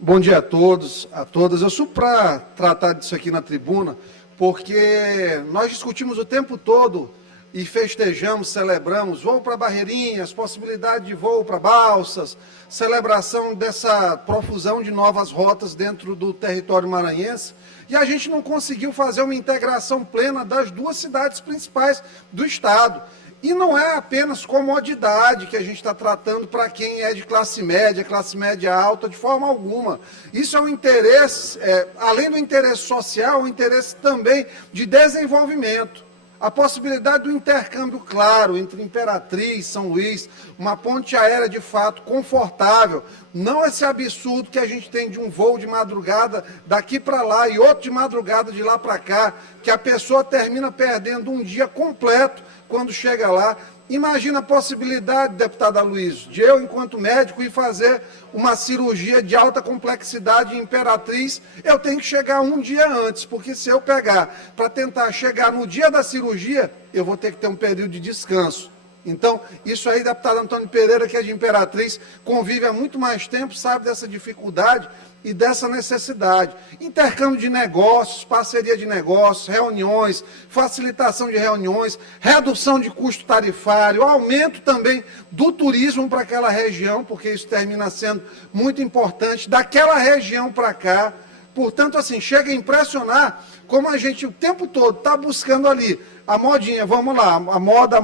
Bom dia a todos, a todas. Eu sou para tratar disso aqui na tribuna, porque nós discutimos o tempo todo e festejamos, celebramos voo para Barreirinhas, possibilidade de voo para Balsas, celebração dessa profusão de novas rotas dentro do território maranhense, e a gente não conseguiu fazer uma integração plena das duas cidades principais do estado. E não é apenas comodidade que a gente está tratando para quem é de classe média alta, de forma alguma. Isso é um interesse, além do interesse social, um interesse também de desenvolvimento. A possibilidade do intercâmbio, claro, entre Imperatriz, São Luís, uma ponte aérea de fato confortável, não esse absurdo que a gente tem de um voo de madrugada daqui para lá e outro de madrugada de lá para cá, que a pessoa termina perdendo um dia completo quando chega lá. Imagina a possibilidade, deputada Luiz, de eu, enquanto médico, ir fazer uma cirurgia de alta complexidade em Imperatriz, eu tenho que chegar um dia antes, porque se eu pegar para tentar chegar no dia da cirurgia, eu vou ter que ter um período de descanso. Então, isso aí, deputado Antônio Pereira, que é de Imperatriz, convive há muito mais tempo, sabe dessa dificuldade e dessa necessidade. Intercâmbio de negócios, parceria de negócios, reuniões, facilitação de reuniões, redução de custo tarifário, aumento também do turismo para aquela região, porque isso termina sendo muito importante, daquela região para cá. Portanto, assim, chega a impressionar como a gente o tempo todo está buscando ali a modinha, vamos lá, a moda,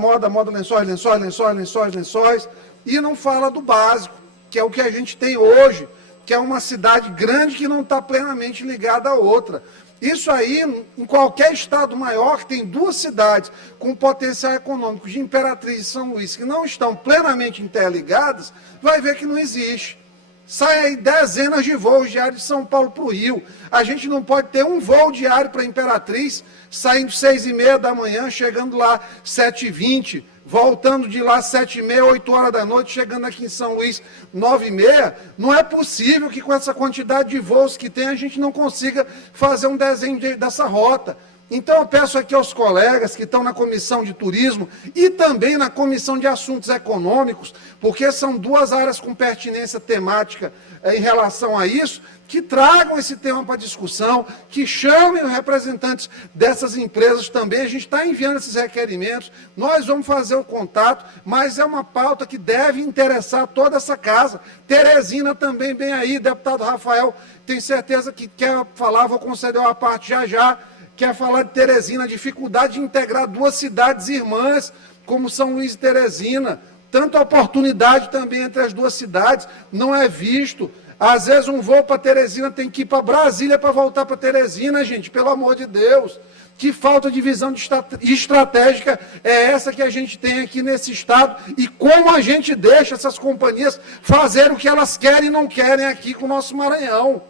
lençóis, e não fala do básico, que é o que a gente tem hoje, que é uma cidade grande que não está plenamente ligada à outra. Isso aí, em qualquer estado maior, que tem duas cidades com potencial econômico de Imperatriz e São Luís, que não estão plenamente interligadas, vai ver que não existe. Sai aí dezenas de voos diários de São Paulo para o Rio. A gente não pode ter um voo diário para Imperatriz, saindo 6h30 da manhã, chegando lá 7h20, voltando de lá 7h30, 8 horas da noite, chegando aqui em São Luís 9h30. Não é possível que com essa quantidade de voos que tem, a gente não consiga fazer um desenho dessa rota. Então eu peço aqui aos colegas que estão na Comissão de Turismo e também na Comissão de Assuntos Econômicos, porque são duas áreas com pertinência temática em relação a isso, que tragam esse tema para discussão, que chamem os representantes dessas empresas também. A gente está enviando esses requerimentos, nós vamos fazer o contato, mas é uma pauta que deve interessar toda essa casa. Teresina também, bem aí, deputado Rafael, tenho certeza que quer falar, vou conceder uma parte já, quer falar de Teresina, a dificuldade de integrar duas cidades irmãs, como São Luís e Teresina. Tanta oportunidade também entre as duas cidades, não é visto. Às vezes um voo para Teresina tem que ir para Brasília para voltar para Teresina, gente, pelo amor de Deus. Que falta de visão estratégica é essa que a gente tem aqui nesse estado e como a gente deixa essas companhias fazer o que elas querem e não querem aqui com o nosso Maranhão.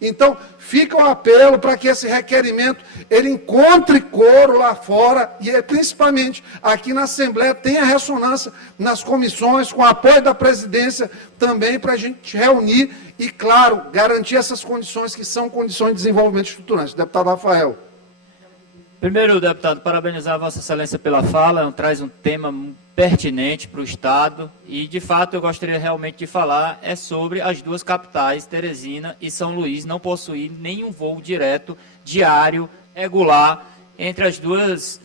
Então, fica o apelo para que esse requerimento ele encontre coro lá fora e, principalmente, aqui na Assembleia, tenha ressonância nas comissões, com apoio da presidência também, para a gente reunir e, claro, garantir essas condições que são condições de desenvolvimento estruturante. Deputado Rafael. Primeiro, deputado, parabenizar a Vossa Excelência pela fala, traz um tema pertinente para o Estado e, de fato, eu gostaria realmente de falar sobre as duas capitais, Teresina e São Luís, não possuir nenhum voo direto, diário, regular, entre as duas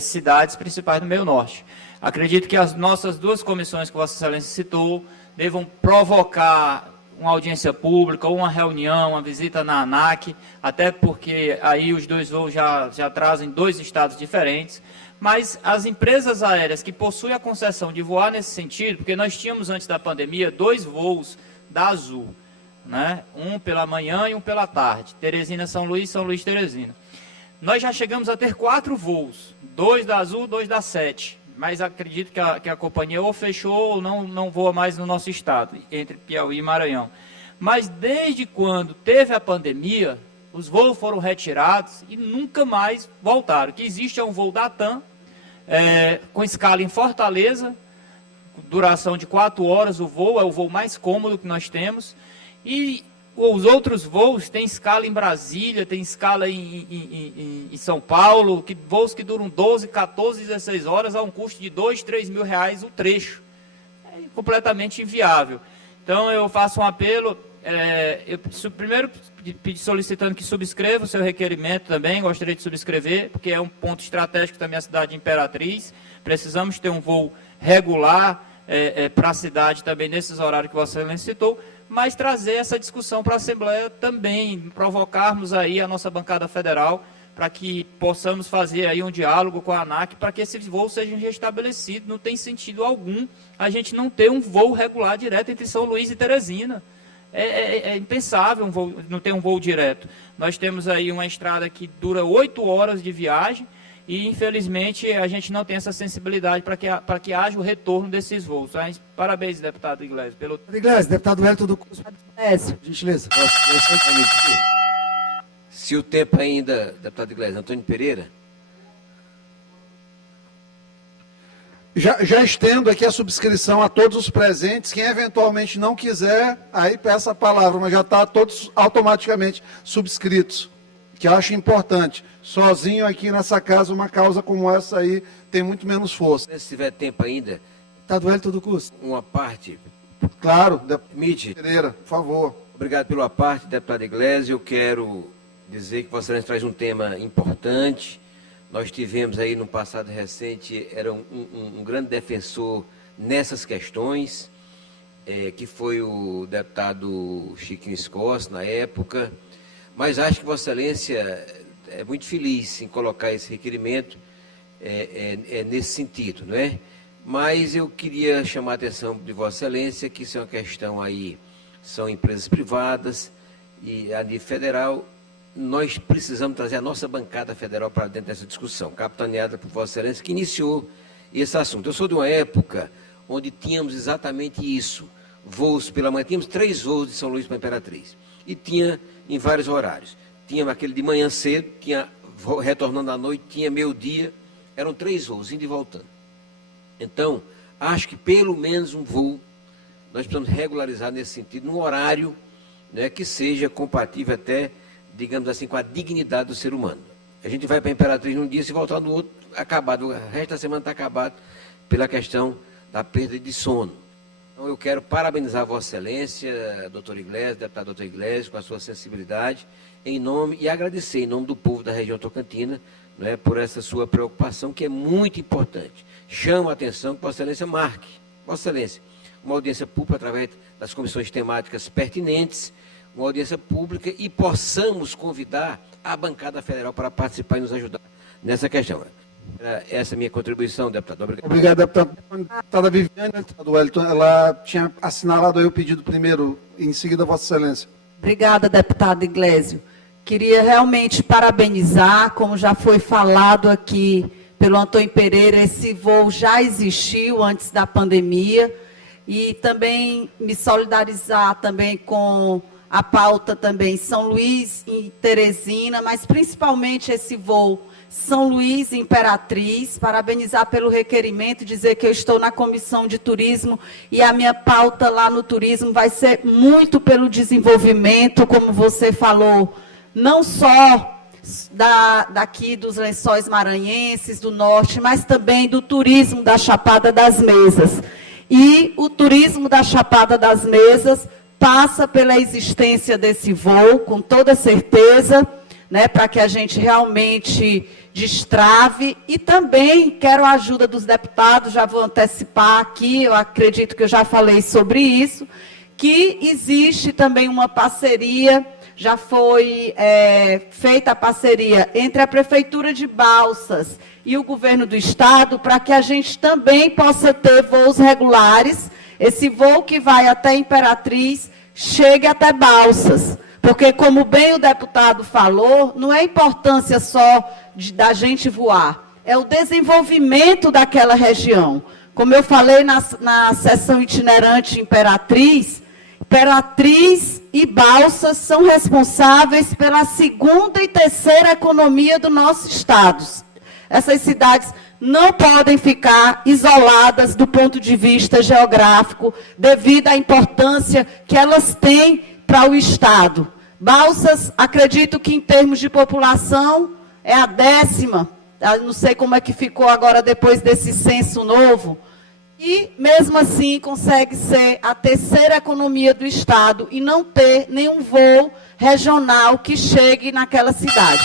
cidades principais do meio norte. Acredito que as nossas duas comissões que Vossa Excelência citou devam provocar uma audiência pública, ou uma reunião, uma visita na ANAC, até porque aí os dois voos já trazem dois estados diferentes, mas as empresas aéreas que possuem a concessão de voar nesse sentido, porque nós tínhamos antes da pandemia dois voos da Azul, né? Um pela manhã e um pela tarde, Teresina-São Luís, São Luís-Teresina. Nós já chegamos a ter 4 voos, 2 da Azul, 2 da 7, mas acredito que a companhia ou fechou ou não voa mais no nosso estado, entre Piauí e Maranhão. Mas desde quando teve a pandemia, os voos foram retirados e nunca mais voltaram. O que existe é um voo da TAM, com escala em Fortaleza, duração de 4 horas o voo, é o voo mais cômodo que nós temos, e os outros voos têm escala em Brasília, tem escala em São Paulo, voos que duram 12, 14, 16 horas a um custo de R$ 2, 3 mil reais o trecho. É completamente inviável. Então eu faço um apelo, primeiro solicitando que subscreva o seu requerimento também, gostaria de subscrever, porque é um ponto estratégico da minha cidade de Imperatriz, precisamos ter um voo regular para a cidade também nesses horários que Vossa Excelência citou, mas trazer essa discussão para a Assembleia também, provocarmos aí a nossa bancada federal, para que possamos fazer aí um diálogo com a ANAC, para que esses voos sejam restabelecidos. Não tem sentido algum a gente não ter um voo regular direto entre São Luís e Teresina. É impensável não ter um voo direto. Nós temos aí uma estrada que dura 8 horas de viagem, e, infelizmente, a gente não tem essa sensibilidade para que haja o retorno desses voos. Mas, parabéns, deputado Iglesias, pelo... Iglesias, deputado Wellington do Curso. Gentileza. Se o tempo ainda, deputado Iglesias, Antônio Pereira. Já estendo aqui a subscrição a todos os presentes. Quem eventualmente não quiser, aí peça a palavra, mas já está todos automaticamente subscritos, que eu acho importante. Sozinho aqui nessa casa, uma causa como essa aí tem muito menos força. Se tiver tempo ainda, Deputado Wellington do Curso. uma parte. Claro, deputado Permite? Pereira, por favor. Obrigado pela parte, deputado Iglesias. Eu quero dizer que Vossa Excelência traz um tema importante. Nós tivemos aí no passado recente, era um grande defensor nessas questões, que foi o deputado Chiquinho Scos, na época. Mas acho que Vossa Excelência é muito feliz em colocar esse requerimento nesse sentido, não é? Mas eu queria chamar a atenção de Vossa Excelência que isso é uma questão aí, são empresas privadas e a nível federal nós precisamos trazer a nossa bancada federal para dentro dessa discussão, capitaneada por Vossa Excelência, que iniciou esse assunto. Eu sou de uma época onde tínhamos exatamente isso, voos pela manhã, tínhamos 3 voos de São Luís para Imperatriz, e tinha em vários horários. Tinha aquele de manhã cedo, tinha retornando à noite, tinha meio-dia, eram 3 voos, indo e voltando. Então, acho que pelo menos um voo, nós precisamos regularizar nesse sentido, num horário, né, que seja compatível até, digamos assim, com a dignidade do ser humano. A gente vai para a Imperatriz num dia, se voltar no outro, acabado, o resto da semana está acabado pela questão da perda de sono. Então, eu quero parabenizar Vossa Excelência, doutor Iglesias, deputado doutor Iglesias, com a sua sensibilidade, em nome, e agradecer em nome do povo da região Tocantina, né, por essa sua preocupação, que é muito importante. Chamo a atenção que Vossa Excelência marque, Vossa Excelência, uma audiência pública através das comissões temáticas pertinentes, uma audiência pública, e possamos convidar a bancada federal para participar e nos ajudar nessa questão. Essa é a minha contribuição, deputado. Obrigado. Obrigado, deputado. Deputada Viviane, deputado Wellington, ela tinha assinalado aí o pedido primeiro, em seguida, Vossa Excelência. Obrigada, deputado Iglesias. Queria realmente parabenizar, como já foi falado aqui pelo Antônio Pereira, esse voo já existiu antes da pandemia, e também me solidarizar também com a pauta também São Luís e Teresina, mas principalmente esse voo São Luís e Imperatriz, parabenizar pelo requerimento, dizer que eu estou na Comissão de Turismo e a minha pauta lá no turismo vai ser muito pelo desenvolvimento, como você falou, não só daqui dos Lençóis Maranhenses, do Norte, mas também do turismo da Chapada das Mesas. E o turismo da Chapada das Mesas passa pela existência desse voo, com toda certeza, né, para que a gente realmente destrave, e também quero a ajuda dos deputados, já vou antecipar aqui, eu acredito que eu já falei sobre isso, que existe também uma parceria, já foi feita a parceria entre a Prefeitura de Balsas e o Governo do Estado, para que a gente também possa ter voos regulares, esse voo que vai até Imperatriz, chegue até Balsas. Porque, como bem o deputado falou, não é a importância só da gente voar, é o desenvolvimento daquela região. Como eu falei na sessão itinerante Imperatriz, Imperatriz e Balsas são responsáveis pela 2ª e 3ª economia do nosso estado. Essas cidades não podem ficar isoladas do ponto de vista geográfico, devido à importância que elas têm para o estado. Balsas, acredito que em termos de população, é a 10ª, eu não sei como é que ficou agora depois desse censo novo, e mesmo assim consegue ser a 3ª economia do estado e não ter nenhum voo regional que chegue naquela cidade.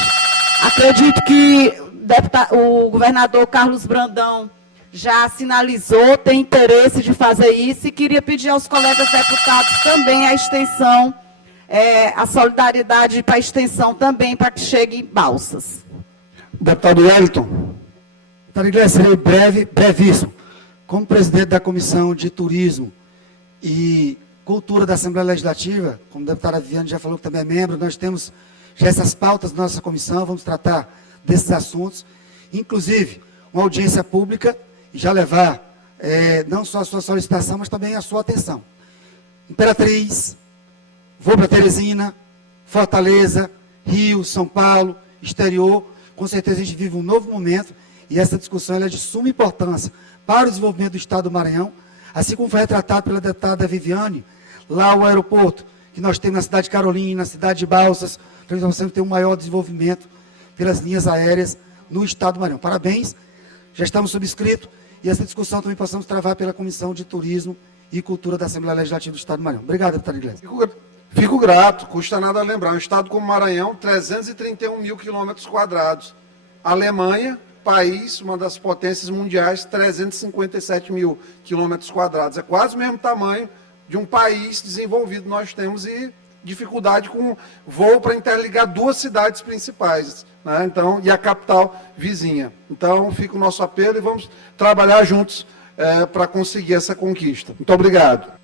Acredito que o governador Carlos Brandão já sinalizou, tem interesse de fazer isso, e queria pedir aos colegas deputados também a extensão, a solidariedade para a extensão também, para que chegue em Balsas. Deputado Wellington. Deputado Iglesias, serei brevíssimo. Como presidente da Comissão de Turismo e Cultura da Assembleia Legislativa, como a deputada Viviane já falou que também é membro, nós temos já essas pautas da nossa comissão, vamos tratar desses assuntos. inclusive uma audiência pública, e já levar não só a sua solicitação, mas também a sua atenção. Imperatriz, vou para Teresina, Fortaleza, Rio, São Paulo, exterior, com certeza a gente vive um novo momento, e essa discussão ela é de suma importância para o desenvolvimento do Estado do Maranhão, assim como foi retratado pela deputada Viviane, lá o aeroporto, que nós temos na cidade de Carolina, na cidade de Balsas, para nós ter um maior desenvolvimento pelas linhas aéreas no Estado do Maranhão. Parabéns, já estamos subscritos, e essa discussão também possamos travar pela Comissão de Turismo e Cultura da Assembleia Legislativa do Estado do Maranhão. Obrigado, deputado Iglesias. Fico grato, custa nada lembrar. Um estado como Maranhão, 331 mil quilômetros quadrados. Alemanha, país, uma das potências mundiais, 357 mil quilômetros quadrados. É quase o mesmo tamanho de um país desenvolvido nós temos, e dificuldade com voo para interligar duas cidades principais, né? Então, e a capital vizinha. Então, fica o nosso apelo e vamos trabalhar juntos para conseguir essa conquista. Muito obrigado.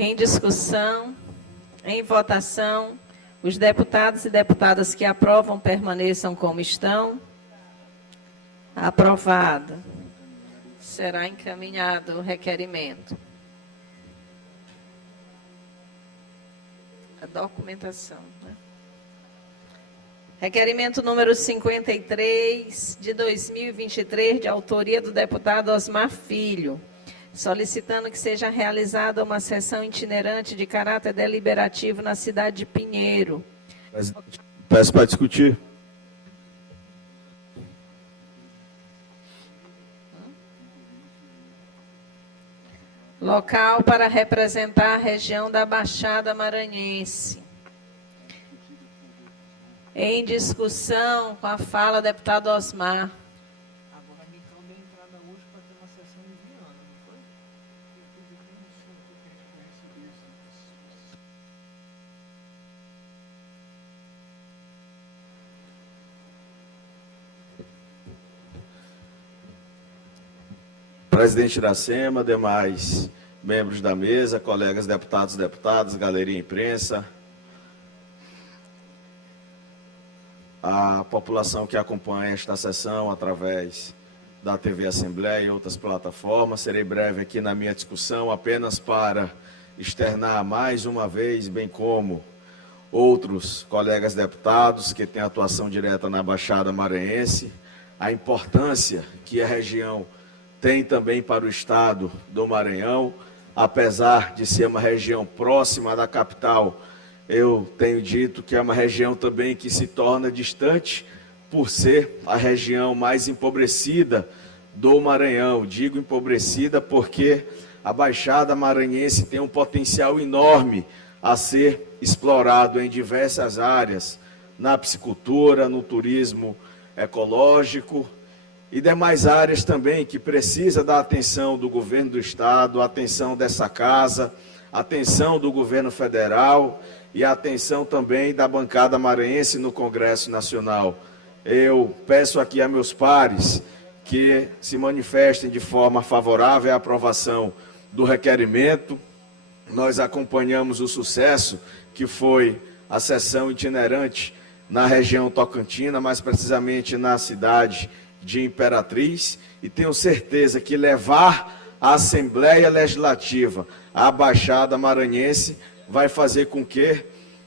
Em discussão, em votação, os deputados e deputadas que aprovam permaneçam como estão. Aprovado. Será encaminhado o requerimento. A documentação, né? Requerimento número 53, de 2023, de autoria do deputado Osmar Filho, solicitando que seja realizada uma sessão itinerante de caráter deliberativo na cidade de Pinheiro. Peço para discutir. Local para representar a região da Baixada Maranhense. Em discussão, com a fala, deputado Osmar. Presidente Iracema, demais membros da mesa, colegas deputados e deputadas, galeria imprensa, a população que acompanha esta sessão através da TV Assembleia e outras plataformas. Serei breve aqui na minha discussão, apenas para externar mais uma vez, bem como outros colegas deputados que têm atuação direta na Baixada Maranhense, a importância que a região tem também para o Estado do Maranhão. Apesar de ser uma região próxima da capital, eu tenho dito que é uma região também que se torna distante por ser a região mais empobrecida do Maranhão. Digo empobrecida porque a Baixada Maranhense tem um potencial enorme a ser explorado em diversas áreas, na piscicultura, no turismo ecológico e demais áreas também que precisa da atenção do governo do Estado, a atenção dessa casa, a atenção do governo federal e a atenção também da bancada maranhense no Congresso Nacional. Eu peço aqui a meus pares que se manifestem de forma favorável à aprovação do requerimento. Nós acompanhamos o sucesso que foi a sessão itinerante na região tocantina, mais precisamente na cidade de Imperatriz, e tenho certeza que levar a Assembleia Legislativa à Baixada Maranhense vai fazer com que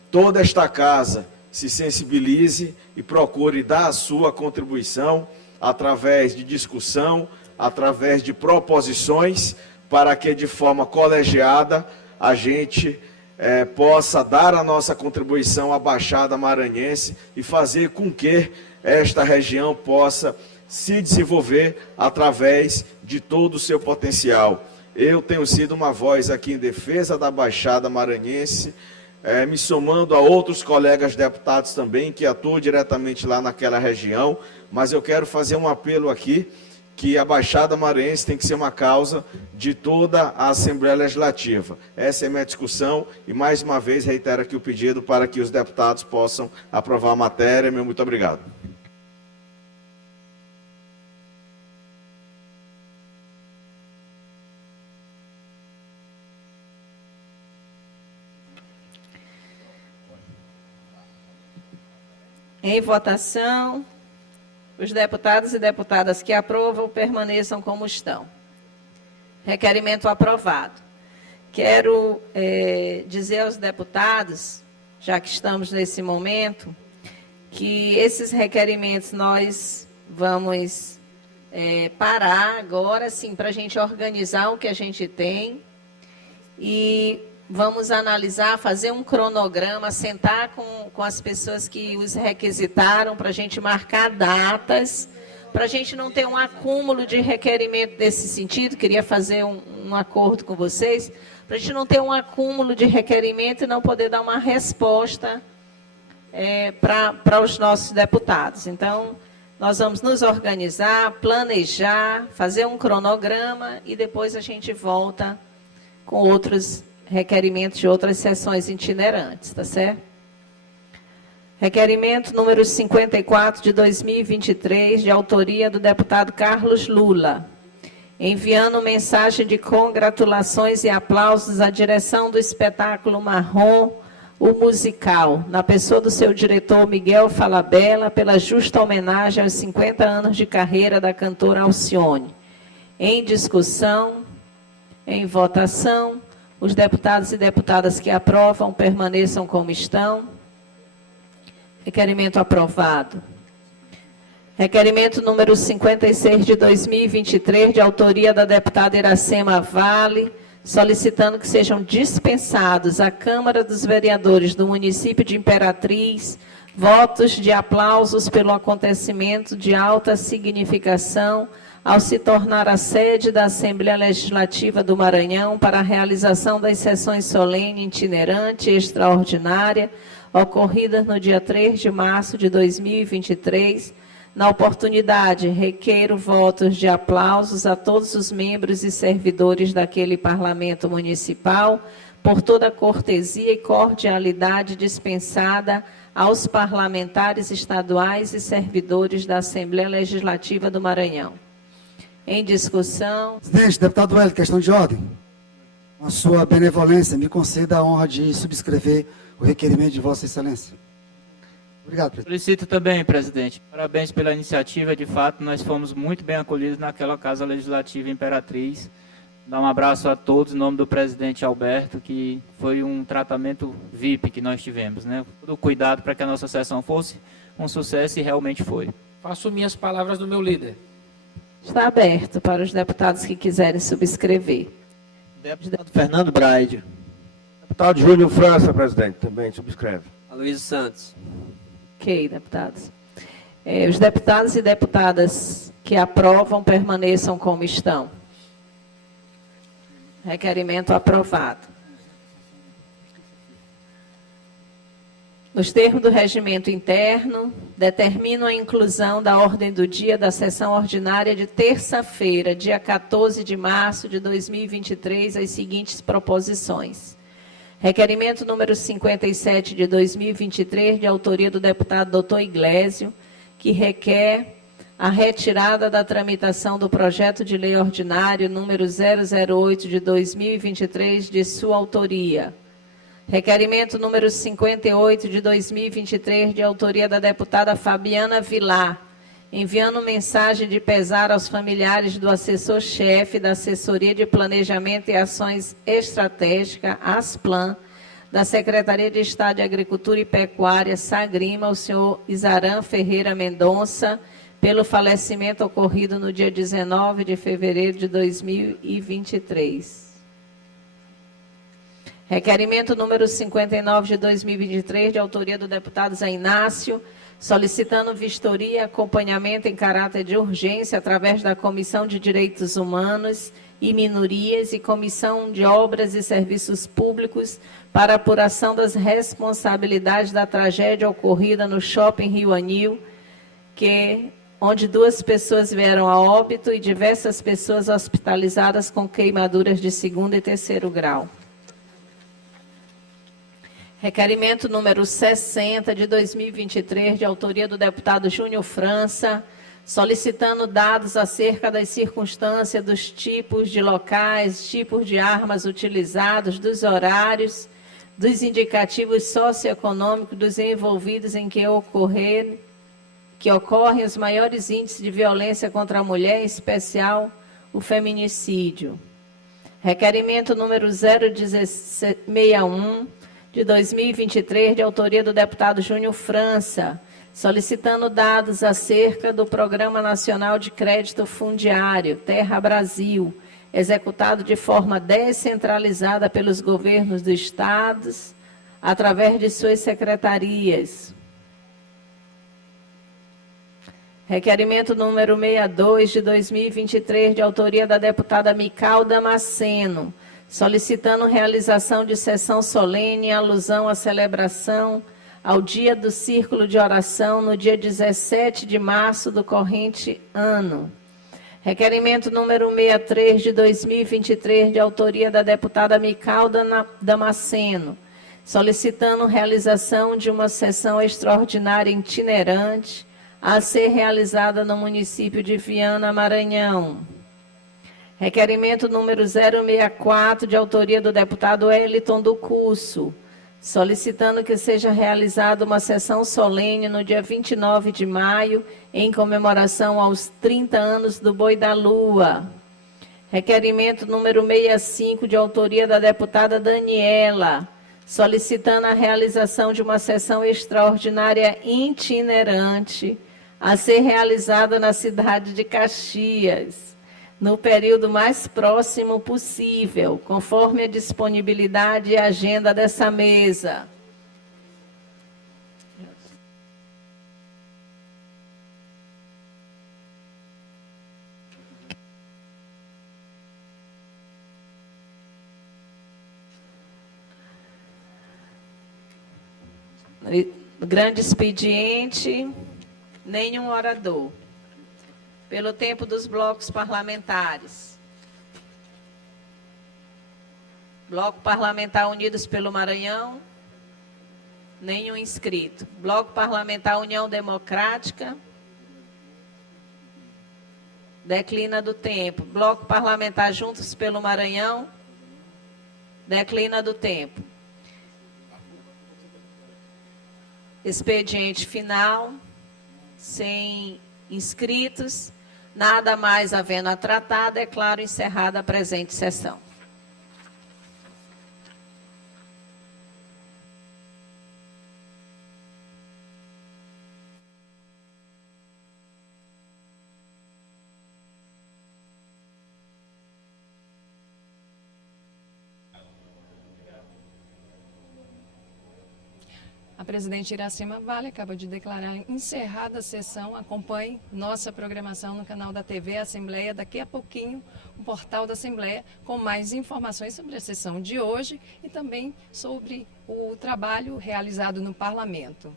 toda esta casa se sensibilize e procure dar a sua contribuição através de discussão, através de proposições, para que de forma colegiada a gente possa dar a nossa contribuição à Baixada Maranhense e fazer com que esta região possa se desenvolver através de todo o seu potencial. Eu tenho sido uma voz aqui em defesa da Baixada Maranhense, me somando a outros colegas deputados também que atuam diretamente lá naquela região, mas eu quero fazer um apelo aqui, que a Baixada Maranhense tem que ser uma causa de toda a Assembleia Legislativa. Essa é a minha discussão e, mais uma vez, reitero aqui o pedido para que os deputados possam aprovar a matéria. Meu muito obrigado. Em votação. Os deputados e deputadas que aprovam permaneçam como estão. Requerimento aprovado. Quero dizer aos deputados, já que estamos nesse momento, que esses requerimentos nós vamos parar agora, sim, para a gente organizar o que a gente tem e vamos analisar, fazer um cronograma, sentar com as pessoas que os requisitaram para a gente marcar datas, para a gente não ter um acúmulo de requerimento nesse sentido. Queria fazer um acordo com vocês, para a gente não ter um acúmulo de requerimento e não poder dar uma resposta para os nossos deputados. Então, nós vamos nos organizar, planejar, fazer um cronograma e depois a gente volta com outros requerimentos de outras sessões itinerantes, tá certo? Requerimento número 54 de 2023, de autoria do deputado Carlos Lula, enviando mensagem de congratulações e aplausos à direção do espetáculo Marrom, o musical, na pessoa do seu diretor Miguel Falabella, pela justa homenagem aos 50 anos de carreira da cantora Alcione. Em discussão, em votação, os deputados e deputadas que aprovam permaneçam como estão. Requerimento aprovado. Requerimento número 56 de 2023, de autoria da deputada Iracema Vale, solicitando que sejam dispensados à Câmara dos Vereadores do município de Imperatriz votos de aplausos pelo acontecimento de alta significação ao se tornar a sede da Assembleia Legislativa do Maranhão para a realização das sessões solene, itinerante e extraordinária, ocorridas no dia 3 de março de 2023. Na oportunidade, requeiro votos de aplausos a todos os membros e servidores daquele Parlamento Municipal, por toda a cortesia e cordialidade dispensada aos parlamentares estaduais e servidores da Assembleia Legislativa do Maranhão. Em discussão. Presidente, deputado Hélio, questão de ordem. Com a sua benevolência, me conceda a honra de subscrever o requerimento de Vossa Excelência. Obrigado, presidente. Solicito também, presidente. Parabéns pela iniciativa. De fato, nós fomos muito bem acolhidos naquela Casa Legislativa Imperatriz. Dar um abraço a todos, em nome do presidente Alberto, que foi um tratamento VIP que nós tivemos, né? Todo cuidado para que a nossa sessão fosse um sucesso e realmente foi. Faço minhas palavras do meu líder. Está aberto para os deputados que quiserem subscrever. Deputado Fernando Braide. Deputado Júnior França, presidente, também subscreve. Aloysio Santos. Ok, deputados. Os deputados e deputadas que aprovam permaneçam como estão. Requerimento aprovado. Nos termos do regimento interno, determino a inclusão da ordem do dia da sessão ordinária de terça-feira, dia 14 de março de 2023, as seguintes proposições. Requerimento número 57 de 2023, de autoria do deputado Dr. Iglesio, que requer a retirada da tramitação do projeto de lei ordinário número 008 de 2023, de sua autoria. Requerimento número 58 de 2023, de autoria da deputada Fabiana Vilar, enviando mensagem de pesar aos familiares do assessor-chefe da Assessoria de Planejamento e Ações Estratégicas, ASPLAN, da Secretaria de Estado de Agricultura e Pecuária, SAGRIMA, o senhor Isaran Ferreira Mendonça, pelo falecimento ocorrido no dia 19 de fevereiro de 2023. Requerimento número 59 de 2023, de autoria do deputado Zé Inácio, solicitando vistoria e acompanhamento em caráter de urgência através da Comissão de Direitos Humanos e Minorias e Comissão de Obras e Serviços Públicos para apuração das responsabilidades da tragédia ocorrida no Shopping Rio Anil, onde 2 pessoas vieram a óbito e diversas pessoas hospitalizadas com queimaduras de 2º e 3º grau. Requerimento número 60 de 2023, de autoria do deputado Júnior França, solicitando dados acerca das circunstâncias dos tipos de locais, tipos de armas utilizados, dos horários, dos indicativos socioeconômicos dos envolvidos em que ocorrem os maiores índices de violência contra a mulher, em especial o feminicídio. Requerimento número 061, de 2023, de autoria do deputado Júnior França, solicitando dados acerca do Programa Nacional de Crédito Fundiário, Terra Brasil, executado de forma descentralizada pelos governos dos estados, através de suas secretarias. Requerimento número 62, de 2023, de autoria da deputada Mical Damasceno, solicitando realização de sessão solene em alusão à celebração ao Dia do Círculo de Oração, no dia 17 de março do corrente ano. Requerimento número 63, de 2023, de autoria da deputada Mical Damasceno, solicitando realização de uma sessão extraordinária itinerante a ser realizada no município de Viana, Maranhão. Requerimento número 064, de autoria do deputado Eliton do Curso, solicitando que seja realizada uma sessão solene no dia 29 de maio, em comemoração aos 30 anos do Boi da Lua. Requerimento número 65, de autoria da deputada Daniela, solicitando a realização de uma sessão extraordinária itinerante a ser realizada na cidade de Caxias, no período mais próximo possível, conforme a disponibilidade e agenda dessa mesa. No grande expediente, nenhum orador. Pelo tempo dos blocos parlamentares. Bloco Parlamentar Unidos pelo Maranhão, nenhum inscrito. Bloco Parlamentar União Democrática, declina do tempo. Bloco Parlamentar Juntos pelo Maranhão, declina do tempo. Expediente final, sem inscritos, nada mais havendo a tratar, declaro encerrada a presente sessão. A presidente Iracema Vale acaba de declarar encerrada a sessão. Acompanhe nossa programação no canal da TV Assembleia. Daqui a pouquinho, o portal da Assembleia com mais informações sobre a sessão de hoje e também sobre o trabalho realizado no Parlamento.